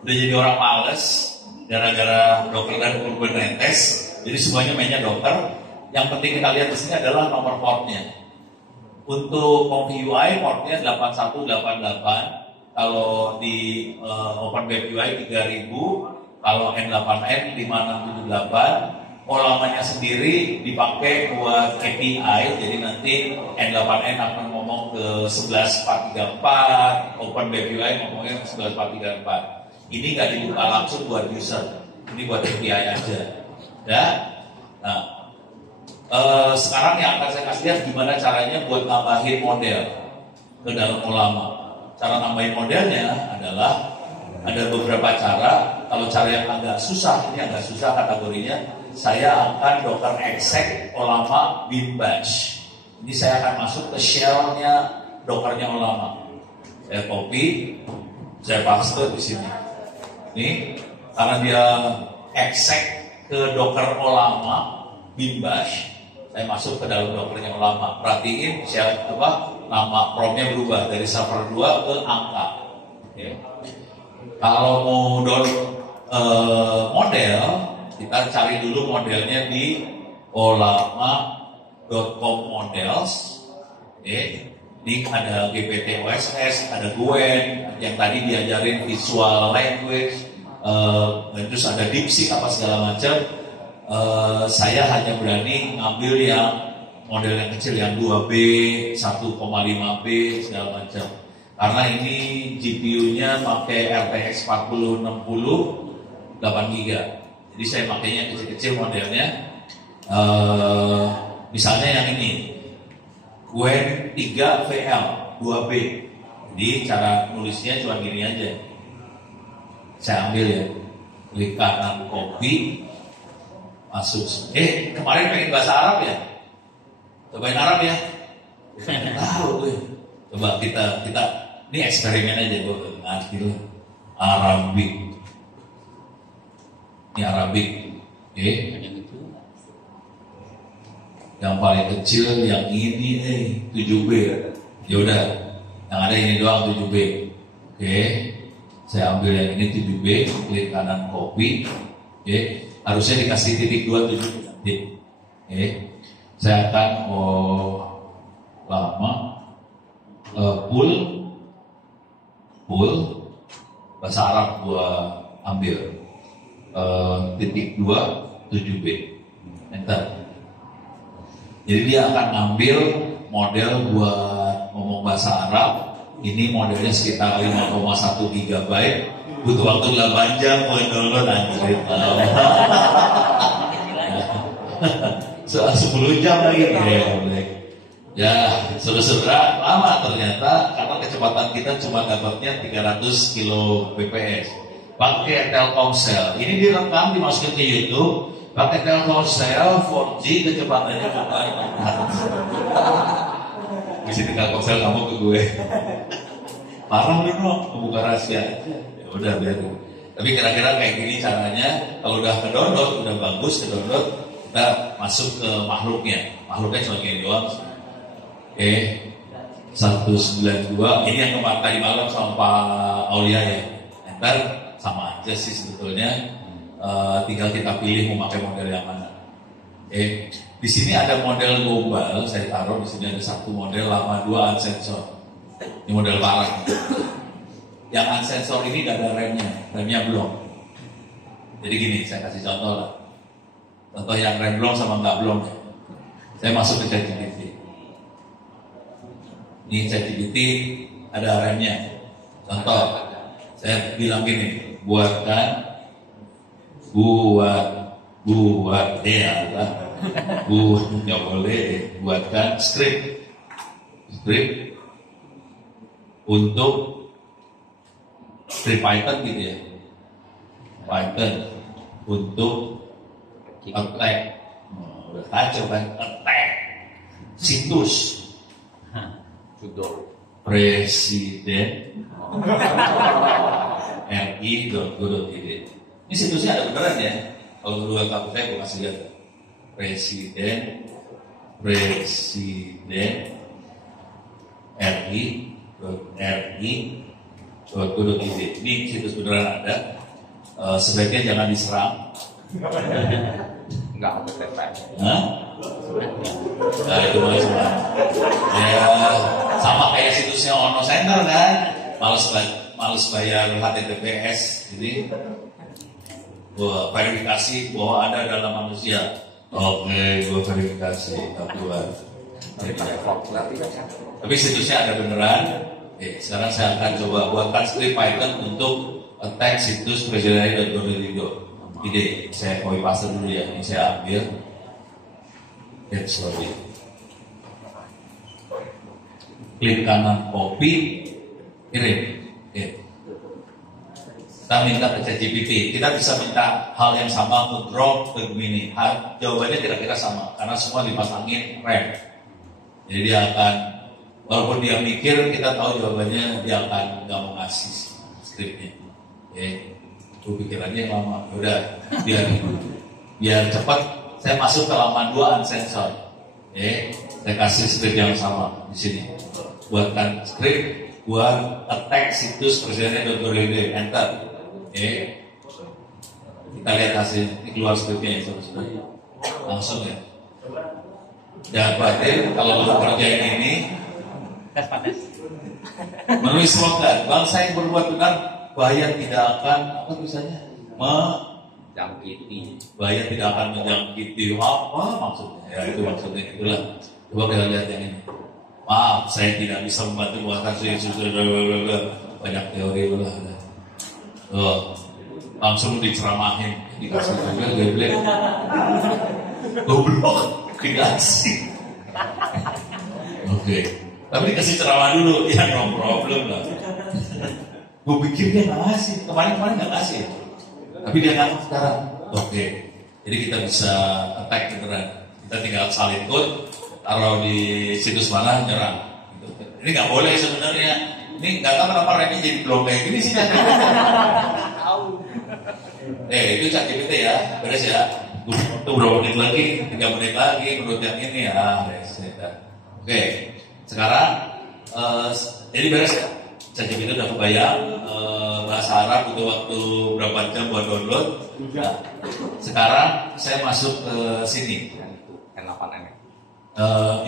udah jadi orang males gara-gara Docker dan Kubernetes. Jadi semuanya mainnya Docker. Yang penting kita lihat di sini adalah nomor portnya. Untuk ComfyUI portnya 8188. Kalau di OpenWebUI 3000, kalau N8N 5678, Olamanya sendiri dipakai buat API, jadi nanti N8N akan ngomong ke 11434, OpenWebUI ngomongnya ke 11434. Ini nggak dibuka langsung buat user, ini buat API aja. Ya, nah sekarang yang akan saya kasih lihat gimana caranya buat nambahin model ke dalam Olama. Cara nambahin modelnya adalah ada beberapa cara. Kalau cara yang agak susah, ini agak susah kategorinya. Saya akan Docker exec Olama bin bash. Ini saya akan masuk ke shell-nya Dockernya Olama. Saya copy, saya paste di sini. Ini karena dia exec ke Docker Olama bin bash, saya masuk ke dalam Dockernya Olama. Perhatiin nama promnya berubah dari server 2 ke angka. Okay. Kalau mau download model, kita cari dulu modelnya di olama.com models. Okay. Ini ada GPT OSS, ada Gwen, yang tadi diajarin visual language, terus ada DeepSeek apa segala macam. Saya hanya berani ngambil yang model yang kecil, yang 2B, 1,5B segala macam. Karena ini GPU-nya pakai RTX 4060 8GB. Jadi saya pakainya kecil-kecil modelnya. Misalnya yang ini Gwen 3 VL 2B. Jadi cara nulisnya cuma gini aja. Saya ambil ya, klik kanan copy, masuk. Kemarin pengen bahasa Arab ya? Cobain Arab ya. Tahu gue. Coba kita ini eksperimen aja, gue ngerti loh. Arabik. Ini Arabik. Oke. Yang paling kecil yang ini 7B. Ya udah. Yang ada ini doang 7B. Oke. Saya ambil yang ini 7B, klik kanan copy. Oke. Harusnya dikasih titik 27 nanti. Oke. Saya akan pull bahasa Arab gua ambil titik 2 7B, enter. Jadi dia akan ngambil model buat ngomong bahasa Arab. Ini modelnya sekitar 5,1 GB. Butuh waktu 8 jam buat download anjir. 10 jam lagi. Ya, saudara-saudara, lama ternyata karena kecepatan kita cuma dapatnya 300 kbps. Pakai Telkomsel. Ini direkam dimasukin ke YouTube. Pakai Telkomsel 4G kecepatannya cuma 4. Di sini Telkomsel kamu ke gue. Parah lu dong, membuka rahasia aja. Ya udah biarin. Tapi kira-kira kayak gini caranya. Kalau udah ke-download, udah bagus ke-download, kita masuk ke makhluknya. Makhluknya cuma gini doang. Oke, 192. Ini yang kemarin tadi malam sama Pak Aulia ya. Ntar sama aja sih sebetulnya. Tinggal kita pilih mau pakai model yang mana. Di sini ada model global, saya taruh di sini ada satu model lama 2 unsensor. Ini model parah. Yang unsensor ini gak ada remnya belum. Jadi gini, saya kasih contoh lah. Contoh yang rem belum sama nggak belum. Saya masuk ke ChatGPT. Ini ChatGPT ada remnya. Contoh, saya bilang gini, buatkan nggak boleh buatkan script untuk script Python gitu ya, Python untuk attack, udah kacau kan, attack situs presiden ri.go.id. Ini situsnya ada beneran ya. Kalau dulu aku saya kasih lihat. Presiden ri.go.id. Ini situs beneran ada. Sebaiknya jangan diserang. Enggak ada TPS. Nah itu cuma ya sama kayak situsnya Ono Center kan, males bayar HTTPS, jadi verifikasi bahwa ada dalam manusia. Oke, gue verifikasi keluar. Tapi situsnya ada beneran. Sekarang saya akan coba buatkan script Python untuk attack situs presiden.go.id. Ide saya copy paste dulu ya. Ini saya ambil. Sorry. Klik kanan copy, kirim. Kita minta ke ChatGPT. Kita bisa minta hal yang sama untuk drop ke Gemini. Jawabannya kira-kira sama karena semua dipasangin rem. Jadi dia akan, walaupun dia mikir, kita tahu jawabannya dia akan nggak mau ngasih skripnya. Itu pikirannya lama. Udah, biar cepat. Saya masuk ke halaman 2 unsensor. Saya kasih skrip yang sama di sini. Buatkan skrip buat attack situs presiden.go.id. Enter. Kita lihat hasil. Ini keluar skripnya ya, saudara. Langsung ya. Jangan khawatir kalau lo kerjain ini. Menulis slogan, bangsa yang berbuat benar bahaya tidak akan apa tulisannya? Menjangkiti. Bahaya tidak akan menjangkiti. Apa maksudnya? Ya itu maksudnya itulah. Coba kita lihat yang ini. Maaf, saya tidak bisa membantu buatkan banyak teori lah. Langsung diceramahin, dikasih juga geblek. Goblok, dikasih. Oke. Tapi dikasih ceramah dulu, ya no problem lah. Gue pikir dia nggak ngasih, kemarin nggak ngasih. Tapi dia ngasih sekarang. Oke. Jadi kita bisa attack beneran. Kita tinggal salin code, taruh di situs mana, nyerang. Ini nggak boleh sebenarnya. Ini nggak tahu kenapa remnya jadi belum kayak gini sih. Itu ChatGPT ya, beres ya. Itu berapa menit lagi? 3 menit lagi menurut yang ini ya. Oke. Sekarang jadi beres ya. ChatGPT udah kebayang bahasa Arab butuh waktu berapa jam buat download. Nah, sekarang saya masuk ke sini. N8N.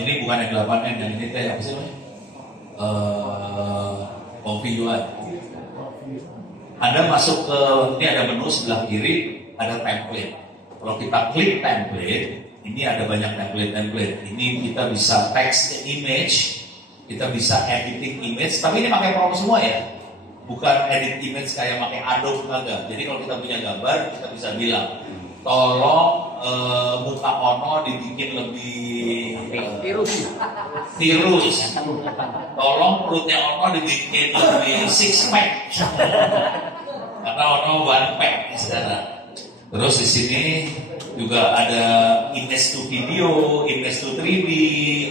Ini bukan N8N, yang ini teh apa sih namanya? Configuran. Anda masuk ke ini ada menu sebelah kiri ada template. Kalau kita klik template, ini ada banyak template. Ini kita bisa text image, kita bisa editing image, tapi ini pakai prompt semua ya. Bukan edit image kayak pakai Adobe kagak. Jadi kalau kita punya gambar, kita bisa bilang, tolong muka Ono dibikin lebih tirus. Tolong perutnya Ono dibikin lebih six pack. Karena Ono one pack sekarang. Terus di sini juga ada image to video, image to 3D,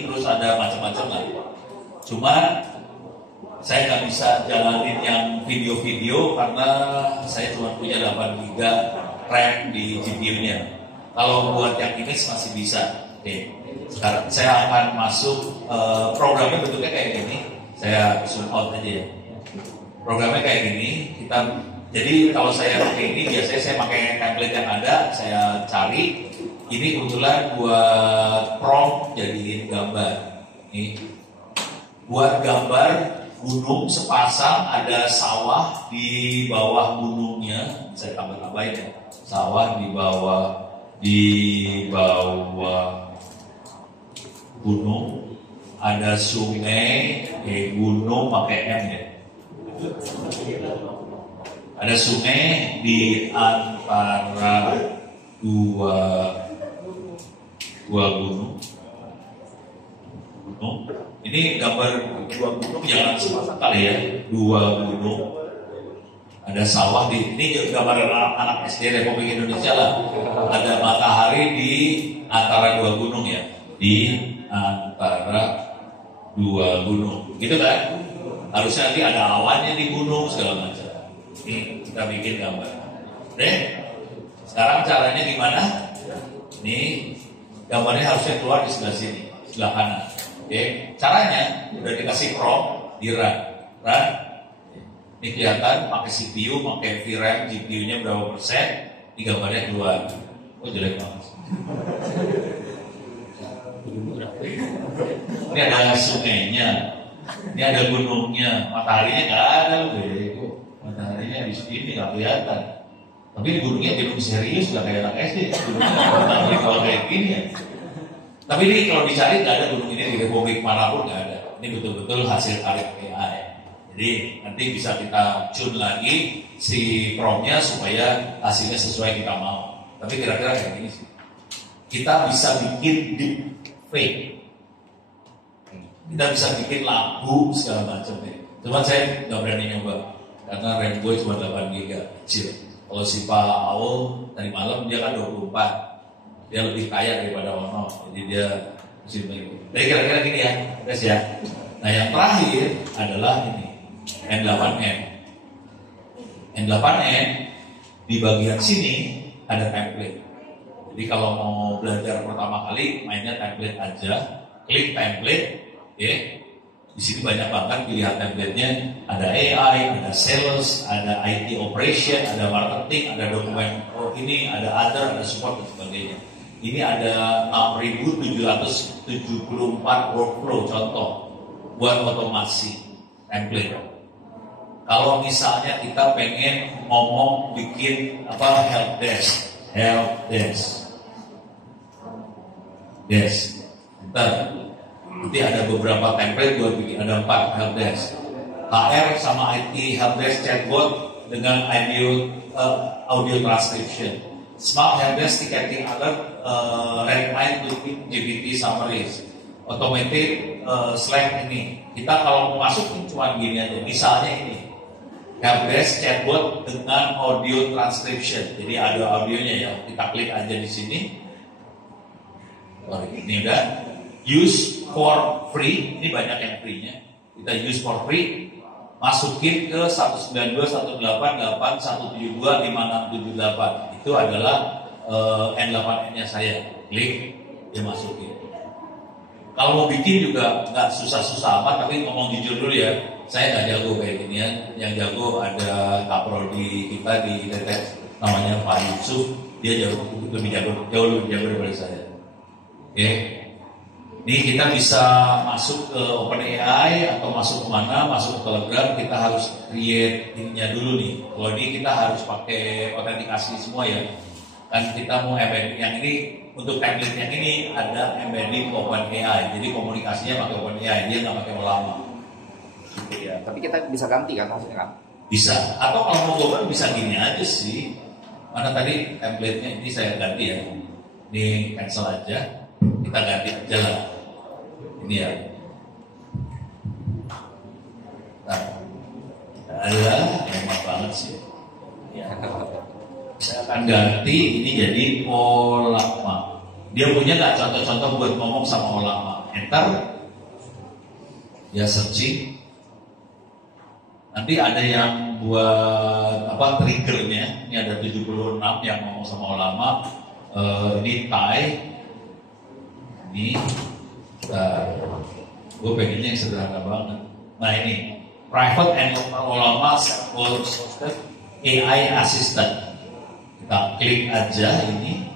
terus ada macam-macam lah. Cuma saya nggak bisa jalanin yang video-video karena saya cuma punya 8 GB RAM di GPU-nya. Kalau buat yang image masih bisa. Sekarang saya akan masuk programnya bentuknya kayak gini. Saya zoom out aja ya. Programnya kayak gini. Kita Jadi kalau saya pakai ini biasanya saya pakai template yang ada, saya cari. Ini kebetulan buat prompt jadi gambar. Ini buat gambar gunung sepasang, ada sawah di bawah gunungnya. Saya tambah-tambahin ya. Sawah di bawah gunung, ada sungai, gunung pakai M ya. Ada sungai di antara dua gunung. Ini gambar dua gunung, jangan sepasang kali ya. Dua gunung. Ada sawah di ini gambar anak SD Republik Indonesia lah. Ada matahari di antara dua gunung ya. Di antara dua gunung, gitu kan? Harusnya nanti ada awannya di gunung segala macam. Ini kita bikin gambar. Oke? Sekarang caranya gimana? Ini gambarnya harusnya keluar di sebelah sini, sebelah kanan. Oke? Caranya udah dikasih prompt di run. Ini kelihatan pakai CPU, pakai VRAM, GPU-nya berapa persen? Ini gambarnya keluar. Oh jelek banget. Ini ada sungainya, ini ada gunungnya, mataharinya nggak ada, bego. Mataharinya di sini nggak kelihatan. Tapi di gunungnya gunung serius, nggak kayak anak SD. Gunungnya matahari kalau kayak gini ya. Tapi ini kalau dicari nggak ada gunung ini di Republik manapun nggak ada. Ini betul-betul hasil karya AI. Jadi nanti bisa kita tune lagi si prompt-nya supaya hasilnya sesuai kita mau. Tapi kira-kira kayak gini sih. Kita bisa bikin deep fake. Kita bisa bikin lagu segala macam ya. Cuman saya nggak berani nyoba karena RAM gue cuma 8 GB kecil. Kalau si Pak Aul tadi malam dia kan 24, dia lebih kaya daripada Ono, jadi dia mesti begitu. Jadi kira-kira gini ya, guys ya. Nah yang terakhir adalah ini N8N. N8N di bagian sini ada template. Jadi kalau mau belajar pertama kali mainnya template aja, klik template. Oke, di sini banyak banget pilihan template-nya. Ada AI, ada sales, ada IT operation, ada marketing, ada dokumen ini, ada other, ada support dan sebagainya. Ini ada 6.774 workflow contoh buat otomasi template. Kalau misalnya kita pengen ngomong bikin help desk, Bentar. Nanti ada beberapa template buat bikin, ada 4 helpdesk. HR sama IT helpdesk chatbot dengan audio transcription. Smart helpdesk ticketing alert, recommend clicking GPT summaries. Automated Slack ini. Kita kalau mau masuk ini cuma gini aja. Misalnya ini helpdesk chatbot dengan audio transcription. Jadi ada audionya ya. Kita klik aja di sini. Ini udah. Use for free, ini banyak yang free-nya. Kita use for free, masukin ke 192.168.172.5678. Itu adalah N8N-nya saya. Klik, dia masukin. Kalau mau bikin juga nggak susah-susah amat, tapi ngomong jujur dulu ya, saya nggak jago kayak gini ya. Yang jago ada kaprodi kita di TTS, namanya Pak Yusuf. Dia jauh lebih jago daripada saya. Oke. Ini kita bisa masuk ke OpenAI atau masuk kemana, masuk ke Telegram, kita harus create ininya dulu nih. Kalau ini kita harus pakai autentikasi semua ya. Kan kita mau embedding yang ini, untuk template yang ini ada embedding OpenAI. Jadi komunikasinya pakai OpenAI, dia nggak pakai lama. Iya, tapi kita bisa ganti kan hasilnya kan? Bisa. Atau kalau mau global bisa gini aja sih. Mana tadi template-nya ini saya ganti ya. Ini cancel aja. Kita ganti aja lah. Ini ya. Nah, ada hemat banget sih. Ya. Saya akan ganti ini jadi ulama. Dia punya nggak contoh-contoh buat ngomong sama ulama? Enter. Ya searching. Nanti ada yang buat triggernya. Ini ada 76 yang ngomong sama ulama. Ini Thai. Ini gue pengennya yang sederhana banget. Nah ini private and local ulama self-hosted AI assistant. Kita klik aja ini.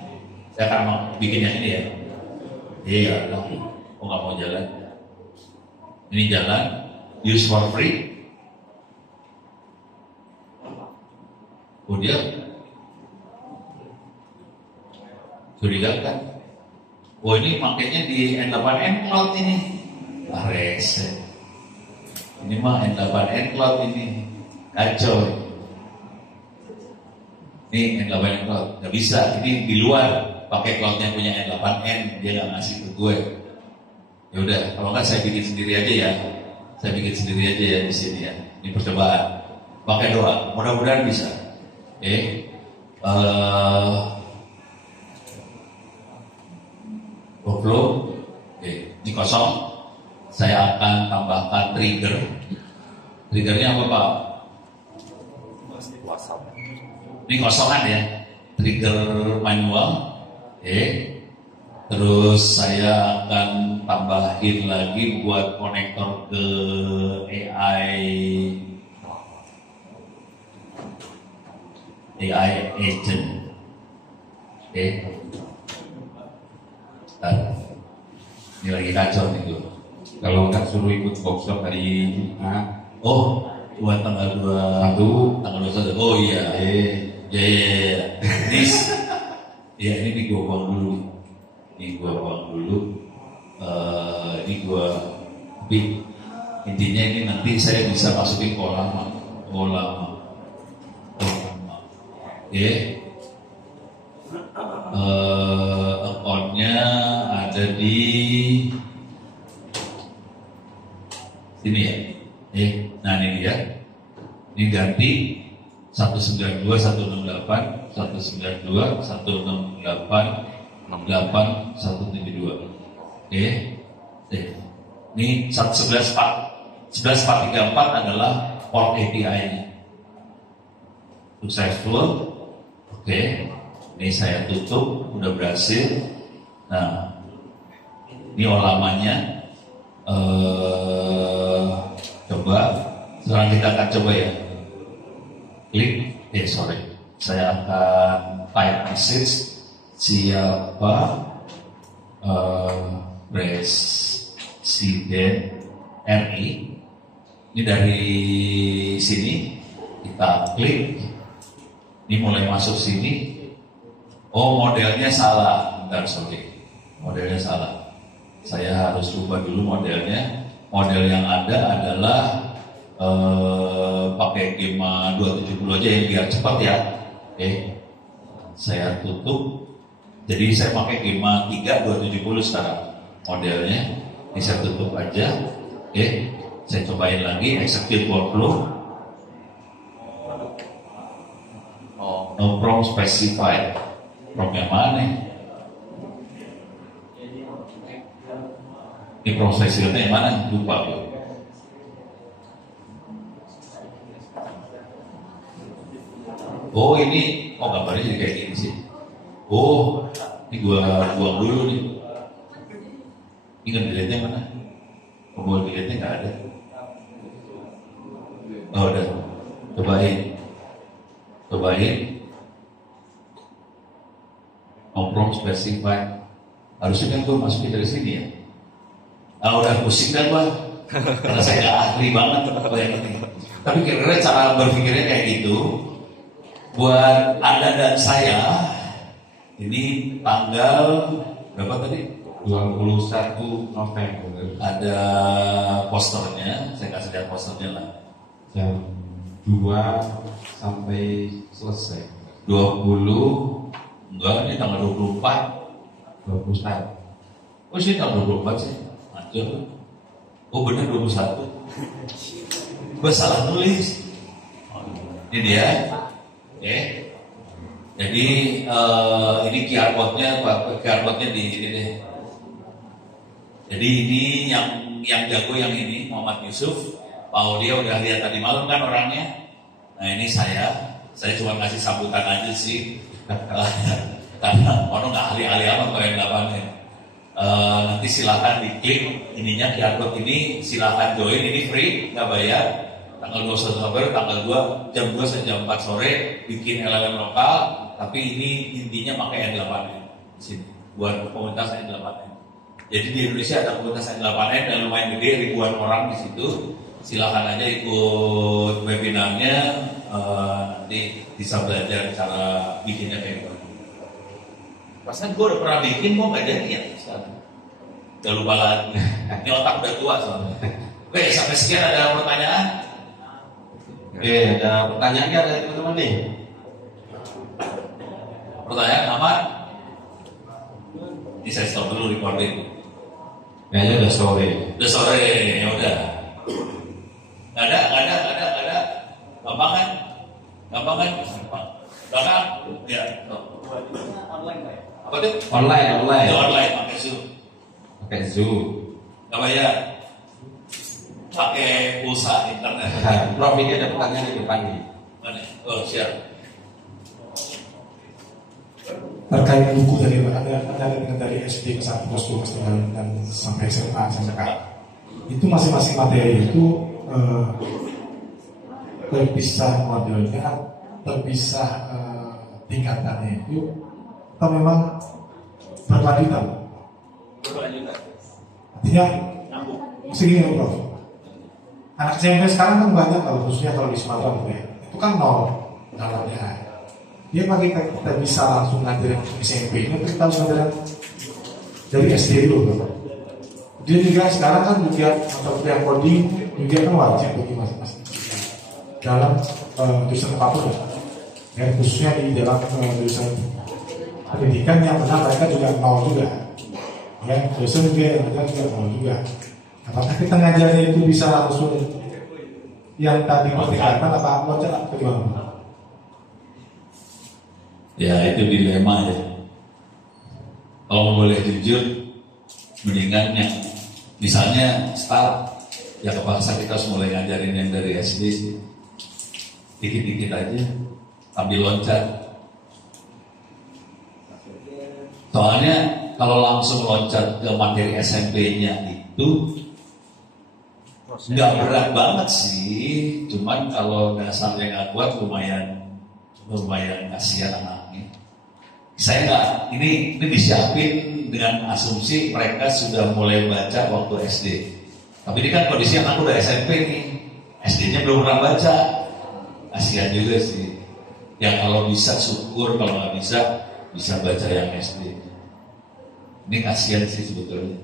Saya akan mau bikin yang ini ya. Iya, kok nggak mau jalan? Ini jalan, use for free. Oh dia curiga kan? Oh ini makanya di N8N Cloud ini. Ah rese. Ini mah N8N Cloud ini. Kacau. Ini N8N Cloud. Gak bisa, ini di luar. Pakai cloudnya punya N8N, dia nggak ngasih ke gue. Ya udah, kalau nggak saya bikin sendiri aja ya. Saya bikin sendiri aja ya di sini ya. Ini percobaan. Pakai doa, mudah-mudahan bisa. Oke. Workflow. Oke, ini kosong. Saya akan tambahkan trigger. Triggernya apa Pak? WhatsApp. Ini kosongan ya. Trigger manual. Terus saya akan tambahin lagi buat konektor ke AI agent. Ini lagi kacau nih gue. Kalau nggak suruh ikut workshop hari Jumat. Oh, buat tanggal 21. Tanggal 21. Oh iya. Ya. Ini gue buang dulu. Ini gue intinya ini nanti saya bisa masukin kolam. Akunnya ada di sini ya. Nah ini dia. Ini ganti 192 168 192 168 8172. Ini 11434 adalah port API-nya. Successful. Ini saya tutup, udah berhasil. Nah, ini olamannya. Coba, sekarang kita akan coba ya. Klik, saya akan type message siapa Presiden RI. Ini dari sini kita klik. Ini mulai masuk sini. Oh modelnya salah. Bentar, sorry. Modelnya salah. Saya harus ubah dulu modelnya. Model yang ada adalah pakai Gema 270 aja ya biar cepat ya. Saya tutup. Jadi saya pakai Gema 3 270 sekarang modelnya. Ini saya tutup aja. Saya cobain lagi execute workflow. No prompt specified. Prompt yang mana? Ini prompt specified yang mana? Lupa gue. Oh ini, gambarnya jadi kayak gini sih. Oh, ini gua buang dulu nih. Ini kan delete-nya mana? Tombol delete-nya nggak ada. Oh udah, cobain. No prompt specified. Harusnya kan gue masukin dari sini ya. Udah pusing kan gue. Karena saya nggak ahli banget apa yang penting. Tapi kira-kira cara berpikirnya kayak gitu. Buat Anda dan saya, ini tanggal berapa tadi? 21 November. Ada posternya, saya kasih lihat posternya lah. Jam 2 sampai selesai. 20, enggak ini tanggal 24. 21. Oh sih tanggal 24 sih, ancur. Oh bener 21. Gue salah nulis. Ini dia. Jadi ini QR code-nya di sini deh. Jadi ini yang jago yang ini Muhammad Yusuf. Pak Aulia udah lihat tadi malam kan orangnya. Nah ini saya cuma ngasih sambutan aja sih. Karena orang nggak ahli-ahli amat kalau yang lapannya. Nanti silakan diklik ininya QR code ini, silakan join, ini free, nggak bayar. Tanggal 21 November, tanggal 2, jam 2 sampai jam 4 sore, bikin LLM lokal, tapi ini intinya pakai N8N di sini, buat komunitas N8N. Jadi di Indonesia ada komunitas N8N dan lumayan gede, ribuan orang di situ. Silakan aja ikut webinarnya, nanti bisa belajar cara bikinnya kayak gimana. Pasan gue udah pernah bikin, kok nggak jadi ya sekarang. Udah lupa lagi, ini otak udah tua soalnya. Oke, sampai sekian ada pertanyaan? Oke, ada pertanyaan nggak dari teman-teman nih? Pertanyaan aman? Ini saya stop dulu recording. Kayaknya udah sore. Udah sore, ya udah. Nggak ada. Gampang kan? Gampang? Ya. Apa tuh? Online. Itu online, pakai Zoom. Pakai Zoom. Nggak bayar. Pakai pulsa internet. Prof, ini ada pertanyaan di depan nih. Mana? Oh, siap. Terkait buku dari SD ke 1 plus 2 dan sampai SMA SMK, itu masing-masing materi itu terpisah modelnya, terpisah tingkatannya itu, atau memang berkelanjutan? Artinya segini Prof, anak SMP sekarang kan banyak, khususnya kalau di Sumatera gitu ya, itu kan nol dalamnya. Dia pakai kita bisa langsung ngajarin SMP ini, tapi kita harus ngajarin dari SD dulu. Dia juga sekarang kan juga atau yang coding juga kan wajib bagi masing-masing dalam jurusan apapun ya, khususnya di dalam jurusan pendidikan yang benar mereka juga mau juga ya, jurusan juga yang benar juga mau juga. Apakah kita ngajarnya itu bisa langsung yang tadi pertingkatan apa loncat atau gimana? Ya itu dilema ya. Kalau boleh jujur, mendingan yang misalnya start, ya kepaksa kita harus mulai ngajarin yang dari SD sih. Dikit-dikit aja, sambil loncat. Soalnya kalau langsung loncat ke materi SMP-nya itu nggak berat banget sih, cuman kalau dasarnya nggak kuat lumayan kasihan anaknya. Saya nggak, ini disiapin dengan asumsi mereka sudah mulai baca waktu SD. Tapi ini kan kondisi anak udah SMP nih, SD-nya belum pernah baca. Kasihan juga sih. Yang kalau bisa syukur, kalau nggak bisa baca yang SD. Ini kasihan sih sebetulnya.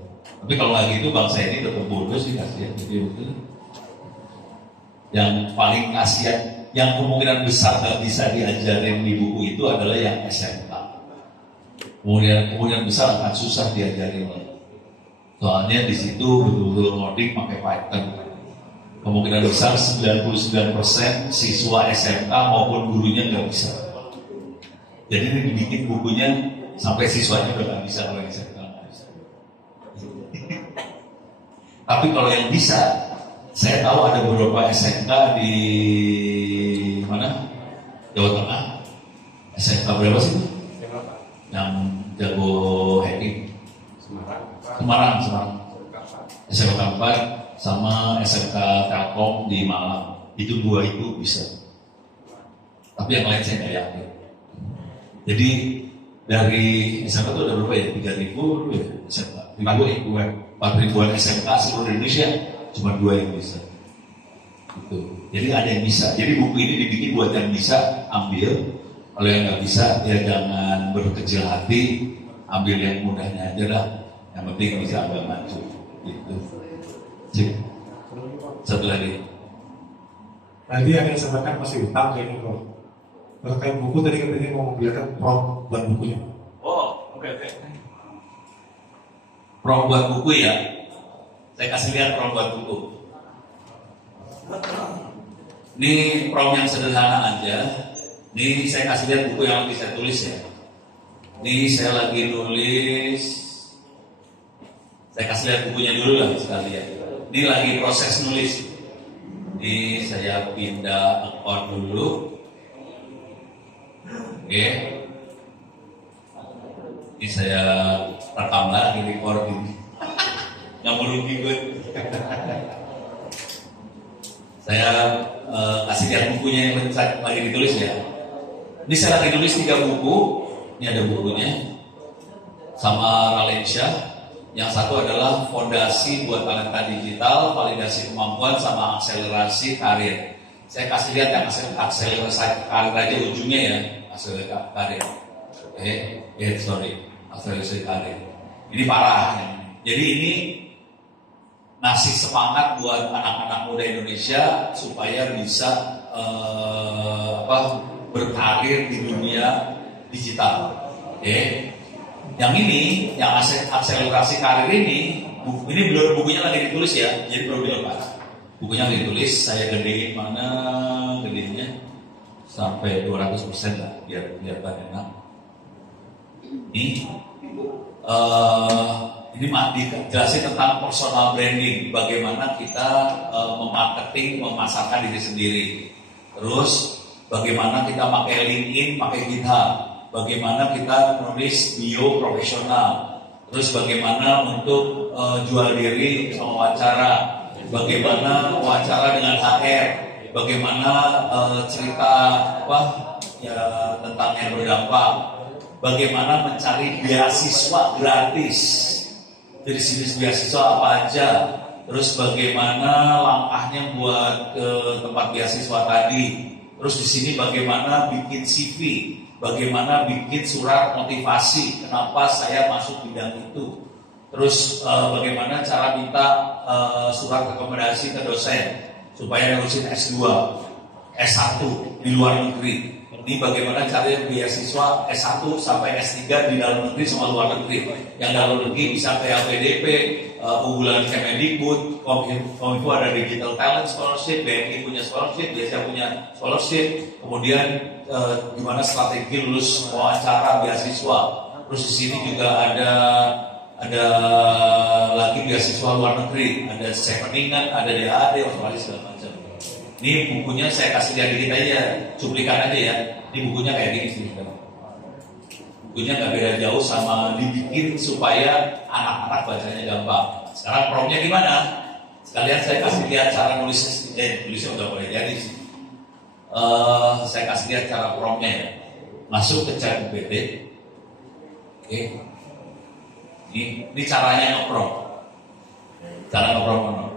Tapi kalau nggak gitu bangsa ini tetap bodoh sih, kasihan. Jadi betul. Yang paling kasihan, yang kemungkinan besar nggak bisa diajarin di buku itu adalah yang SMK. Kemudian besar akan susah diajarin. Soalnya di situ betul-betul ngoding pakai Python. Kemungkinan besar 99% siswa SMK maupun gurunya nggak bisa. Jadi ini dibikin bukunya sampai siswanya udah nggak bisa kalau SMK nggak bisa. Tapi kalau yang bisa, saya tahu ada beberapa SMK di mana? Jawa Tengah. SMK berapa sih? Yang jago hacking. Semarang. SMK 4 sama SMK Telkom di Malang. Itu dua itu bisa. Tapi yang lain saya nggak yakin. Jadi dari SMK itu ada berapa ya? 3.000 ya SMK. 4.000-an SMK seluruh Indonesia, cuma 2 yang bisa. Gitu. Jadi ada yang bisa. Jadi buku ini dibikin buat yang bisa ambil. Kalau yang nggak bisa ya jangan berkecil hati, ambil yang mudahnya aja lah. Yang penting bisa agak maju. Gitu. Cik. Satu lagi. Tadi yang disampaikan masih utang kayaknya Prof. Terkait buku tadi katanya mau membiarkan Prof buat bukunya. Oh, oke. Prompt buat buku ya. Saya kasih lihat prompt buat buku. Ini prompt yang sederhana aja. Ini saya kasih lihat buku yang lagi saya tulis ya. Ini saya lagi nulis. Saya kasih lihat bukunya dulu lah sekalian. Ini lagi proses nulis. Ini saya pindah account dulu. Oke. Ini saya rekam lagi recording. Nggak merugi gue. Saya kasih lihat bukunya yang lagi ditulis ya. Ini saya lagi tulis 3 buku. Ini ada bukunya sama Ralensyah. Yang satu adalah fondasi buat talenta digital, validasi kemampuan sama akselerasi karir. Saya kasih lihat yang akselerasi karir aja ujungnya ya, akselerasi karir. Akselerasi karir. Ini parah. Jadi ini ngasih semangat buat anak-anak muda Indonesia supaya bisa berkarir di dunia digital. Yang ini, yang akselerasi karir ini belum bukunya lagi ditulis ya, jadi belum dilepas. Bukunya lagi ditulis, saya gedein mana gedenya sampai 200% lah, biar enak. Ini dijelasin tentang personal branding, bagaimana kita memarketing, memasarkan diri sendiri. Terus bagaimana kita pakai LinkedIn, pakai GitHub, bagaimana kita menulis bio profesional, terus bagaimana untuk jual diri sama wawancara, bagaimana wawancara dengan HR, bagaimana cerita tentang yang berdampak, bagaimana mencari beasiswa gratis. Dari jenis beasiswa apa aja, terus bagaimana langkahnya buat ke tempat beasiswa tadi, terus di sini bagaimana bikin CV, bagaimana bikin surat motivasi, kenapa saya masuk bidang itu, terus bagaimana cara minta surat rekomendasi ke dosen supaya nerusin S2, S1 di luar negeri. Ini bagaimana caranya beasiswa S1 sampai S3 di dalam negeri sama luar negeri. Yang dalam negeri bisa ke LPDP, unggulan Kemendikbud, Kominfo ada Digital Talent Scholarship, BNI punya scholarship, biasa punya scholarship. Kemudian gimana strategi lulus wawancara beasiswa. Terus di sini juga ada lagi beasiswa luar negeri, ada Seveningan, ada DAAD, Australia segala macam. Ini bukunya saya kasih lihat dikit aja, cuplikan aja ya. Ini bukunya kayak gini sih. Bukunya nggak beda jauh sama dibikin supaya anak-anak bacanya gampang. Sekarang promnya gimana? Sekalian saya kasih lihat cara nulisnya. Tulisnya udah boleh jadi sih. Saya kasih lihat cara promnya ya. Masuk ke ChatGPT. Oke. Ini caranya nge-prom. Cara nge-prom.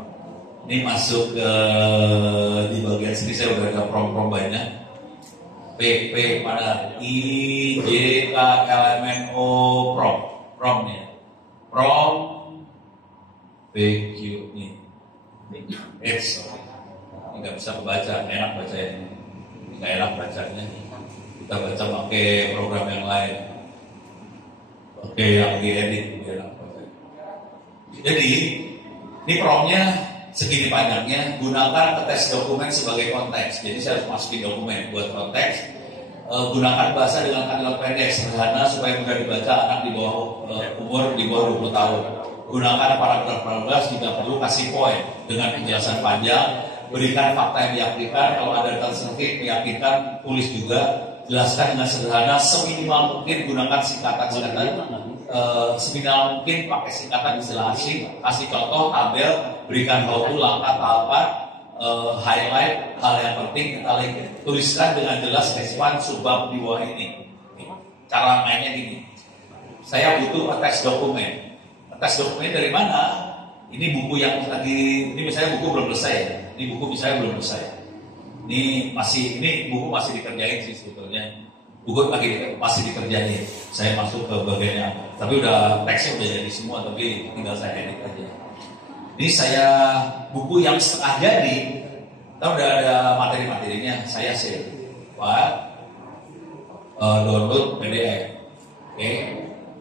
Ini masuk ke di bagian sini saya udah ada prom banyak. PP pada IJKLMNO prom nih. Prom PQ nih. Ini nggak bisa kebaca, enak bacanya. Nggak enak bacanya. Kita baca pakai program yang lain. Oke, yang diedit enak bacanya. Jadi ini promnya segini panjangnya, gunakan tes dokumen sebagai konteks. Jadi saya harus masukin dokumen buat konteks. Gunakan bahasa dengan kalimat pendek, sederhana supaya mudah dibaca anak di bawah umur di bawah 20 tahun. Gunakan paragraf jika perlu, kasih poin dengan penjelasan panjang. Berikan fakta yang meyakinkan, kalau ada data sedikit meyakinkan, tulis juga. Jelaskan dengan sederhana, seminimal mungkin gunakan singkatan-singkatan. Seminimal mungkin pakai singkatan istilah asing, kasih contoh, tabel, berikan how to, langkah tahapan, highlight hal yang penting, tuliskan dengan jelas expand subbab di bawah ini. Cara mainnya gini, saya butuh teks dokumen. Teks dokumen dari mana? Ini buku yang lagi, ini misalnya buku belum selesai ya. Ini buku misalnya belum selesai. Ini buku masih dikerjain sih sebetulnya. Buku masih dikerjain. Saya masuk ke bagiannya. Tapi teksnya udah jadi semua, tapi tinggal saya edit aja. Ini saya buku yang setengah jadi. Kita udah ada materi-materinya. Saya save. Download PDF. Oke.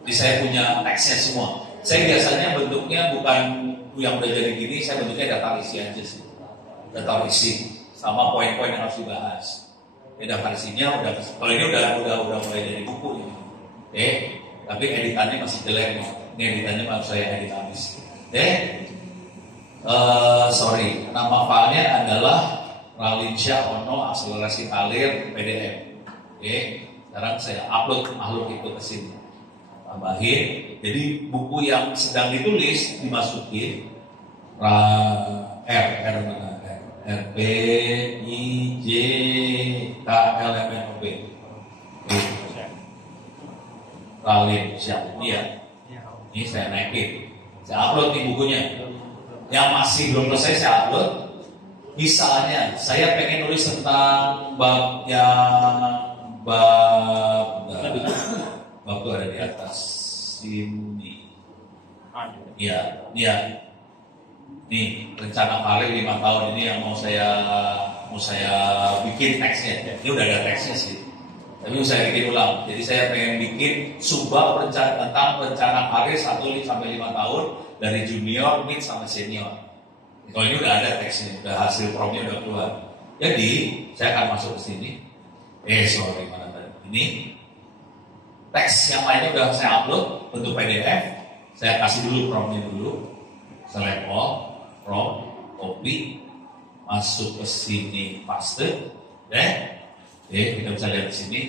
Jadi saya punya teksnya semua. Saya biasanya bentuknya bukan yang udah jadi gini, saya bentuknya data isi aja sih. Data isi sama poin-poin yang harus dibahas. Data isinya udah, kalau ini udah mulai jadi buku ya. Oke, tapi editannya masih jelek nih. Ini editannya harus saya edit habis. Oke. Sorry, nama filenya adalah Ralensyah Ono Akselerasi Karir PDF. Oke, sekarang saya upload makhluk itu ke sini. Tambahin, jadi buku yang sedang ditulis dimasukin R RP IJ KLMNOP. Lalim siap ini ya. Ini saya naikin. Saya upload di bukunya. Yang masih belum selesai saya upload. Misalnya saya pengen nulis tentang bab tuh ada di atas sini. Iya. Nih rencana karir 5 tahun ini yang mau saya bikin teksnya. Ini udah ada teksnya sih. Tapi saya bikin ulang. Jadi saya pengen bikin subbab tentang rencana karir 1-5 tahun dari junior, mid sampai senior. Kalau ini udah ada teksnya, udah hasil promnya udah keluar. Jadi saya akan masuk ke sini. Mana tadi? Ini teks yang lainnya udah saya upload bentuk PDF. Saya kasih dulu promnya dulu. Select all, prom, copy, masuk ke sini, paste, kita bisa lihat di sini.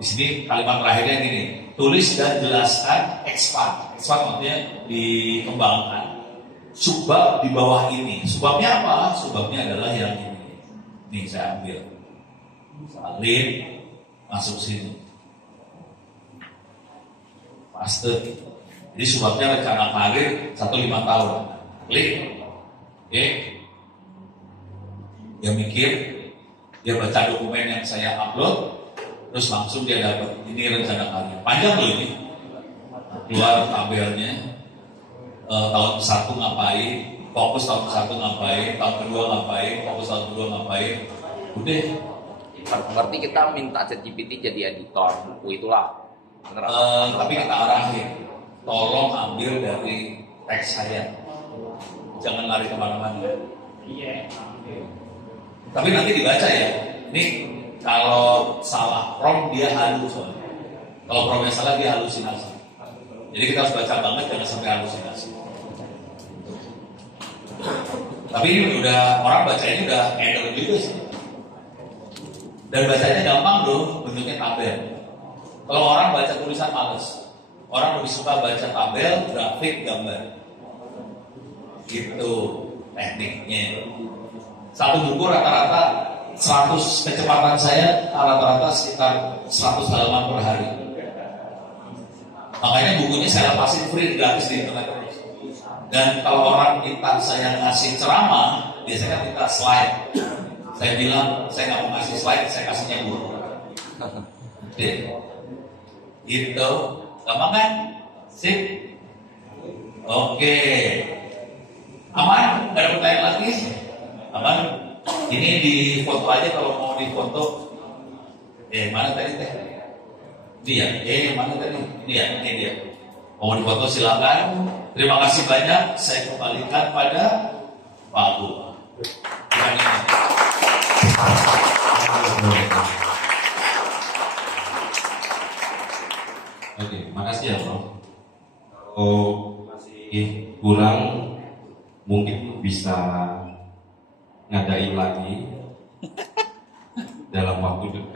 Di sini kalimat terakhirnya gini, tulis dan jelaskan expand. Expand maksudnya dikembangkan. Subbab di bawah ini. Subbabnya apa? Subbabnya adalah yang ini. Nih saya ambil. Salin, masuk sini. Paste. Jadi subbabnya rencana karir 1-5 tahun. Klik. Oke. Dia mikir, dia baca dokumen yang saya upload, terus langsung dia dapat ini rencana karir. Panjang loh ini. Keluar tabelnya. Tahun ke-1 ngapain, fokus tahun ke-1 ngapain, tahun kedua ngapain, fokus tahun kedua ngapain. Udah. Berarti kita minta ChatGPT jadi editor buku itulah. Tapi kita arahin, tolong ambil dari teks saya, jangan lari kemana-mana. Iya. Tapi nanti dibaca ya. Ini kalau salah prom dia halus soalnya. Kalau promnya salah dia halusinasi. Jadi kita harus baca banget, jangan sampai halusinasi. Tapi ini udah orang bacanya udah enak juga sih. Dan bacanya gampang loh, bentuknya tabel. Kalau orang baca tulisan males. Orang lebih suka baca tabel, grafik, gambar. Gitu tekniknya. Satu buku rata-rata 100 kecepatan saya rata-rata sekitar 100 halaman per hari. Makanya bukunya saya lepasin free gratis di internet. Dan kalau orang minta saya ngasih ceramah, biasanya minta slide. Saya bilang saya nggak mau ngasih slide, saya kasihnya buku. Oke, gitu, gampang kan? Sip. Oke, aman? Gak ada pertanyaan lagi? Aman? Ini di foto aja kalau mau di foto. Mana tadi teh? Dia, mana tadi? Ini dia. Mau di foto silakan. Terima kasih banyak. Saya kembalikan pada Pak Abu. Oke, makasih ya Prof. Kalau masih kurang mungkin bisa ngadain lagi dalam waktu dekat.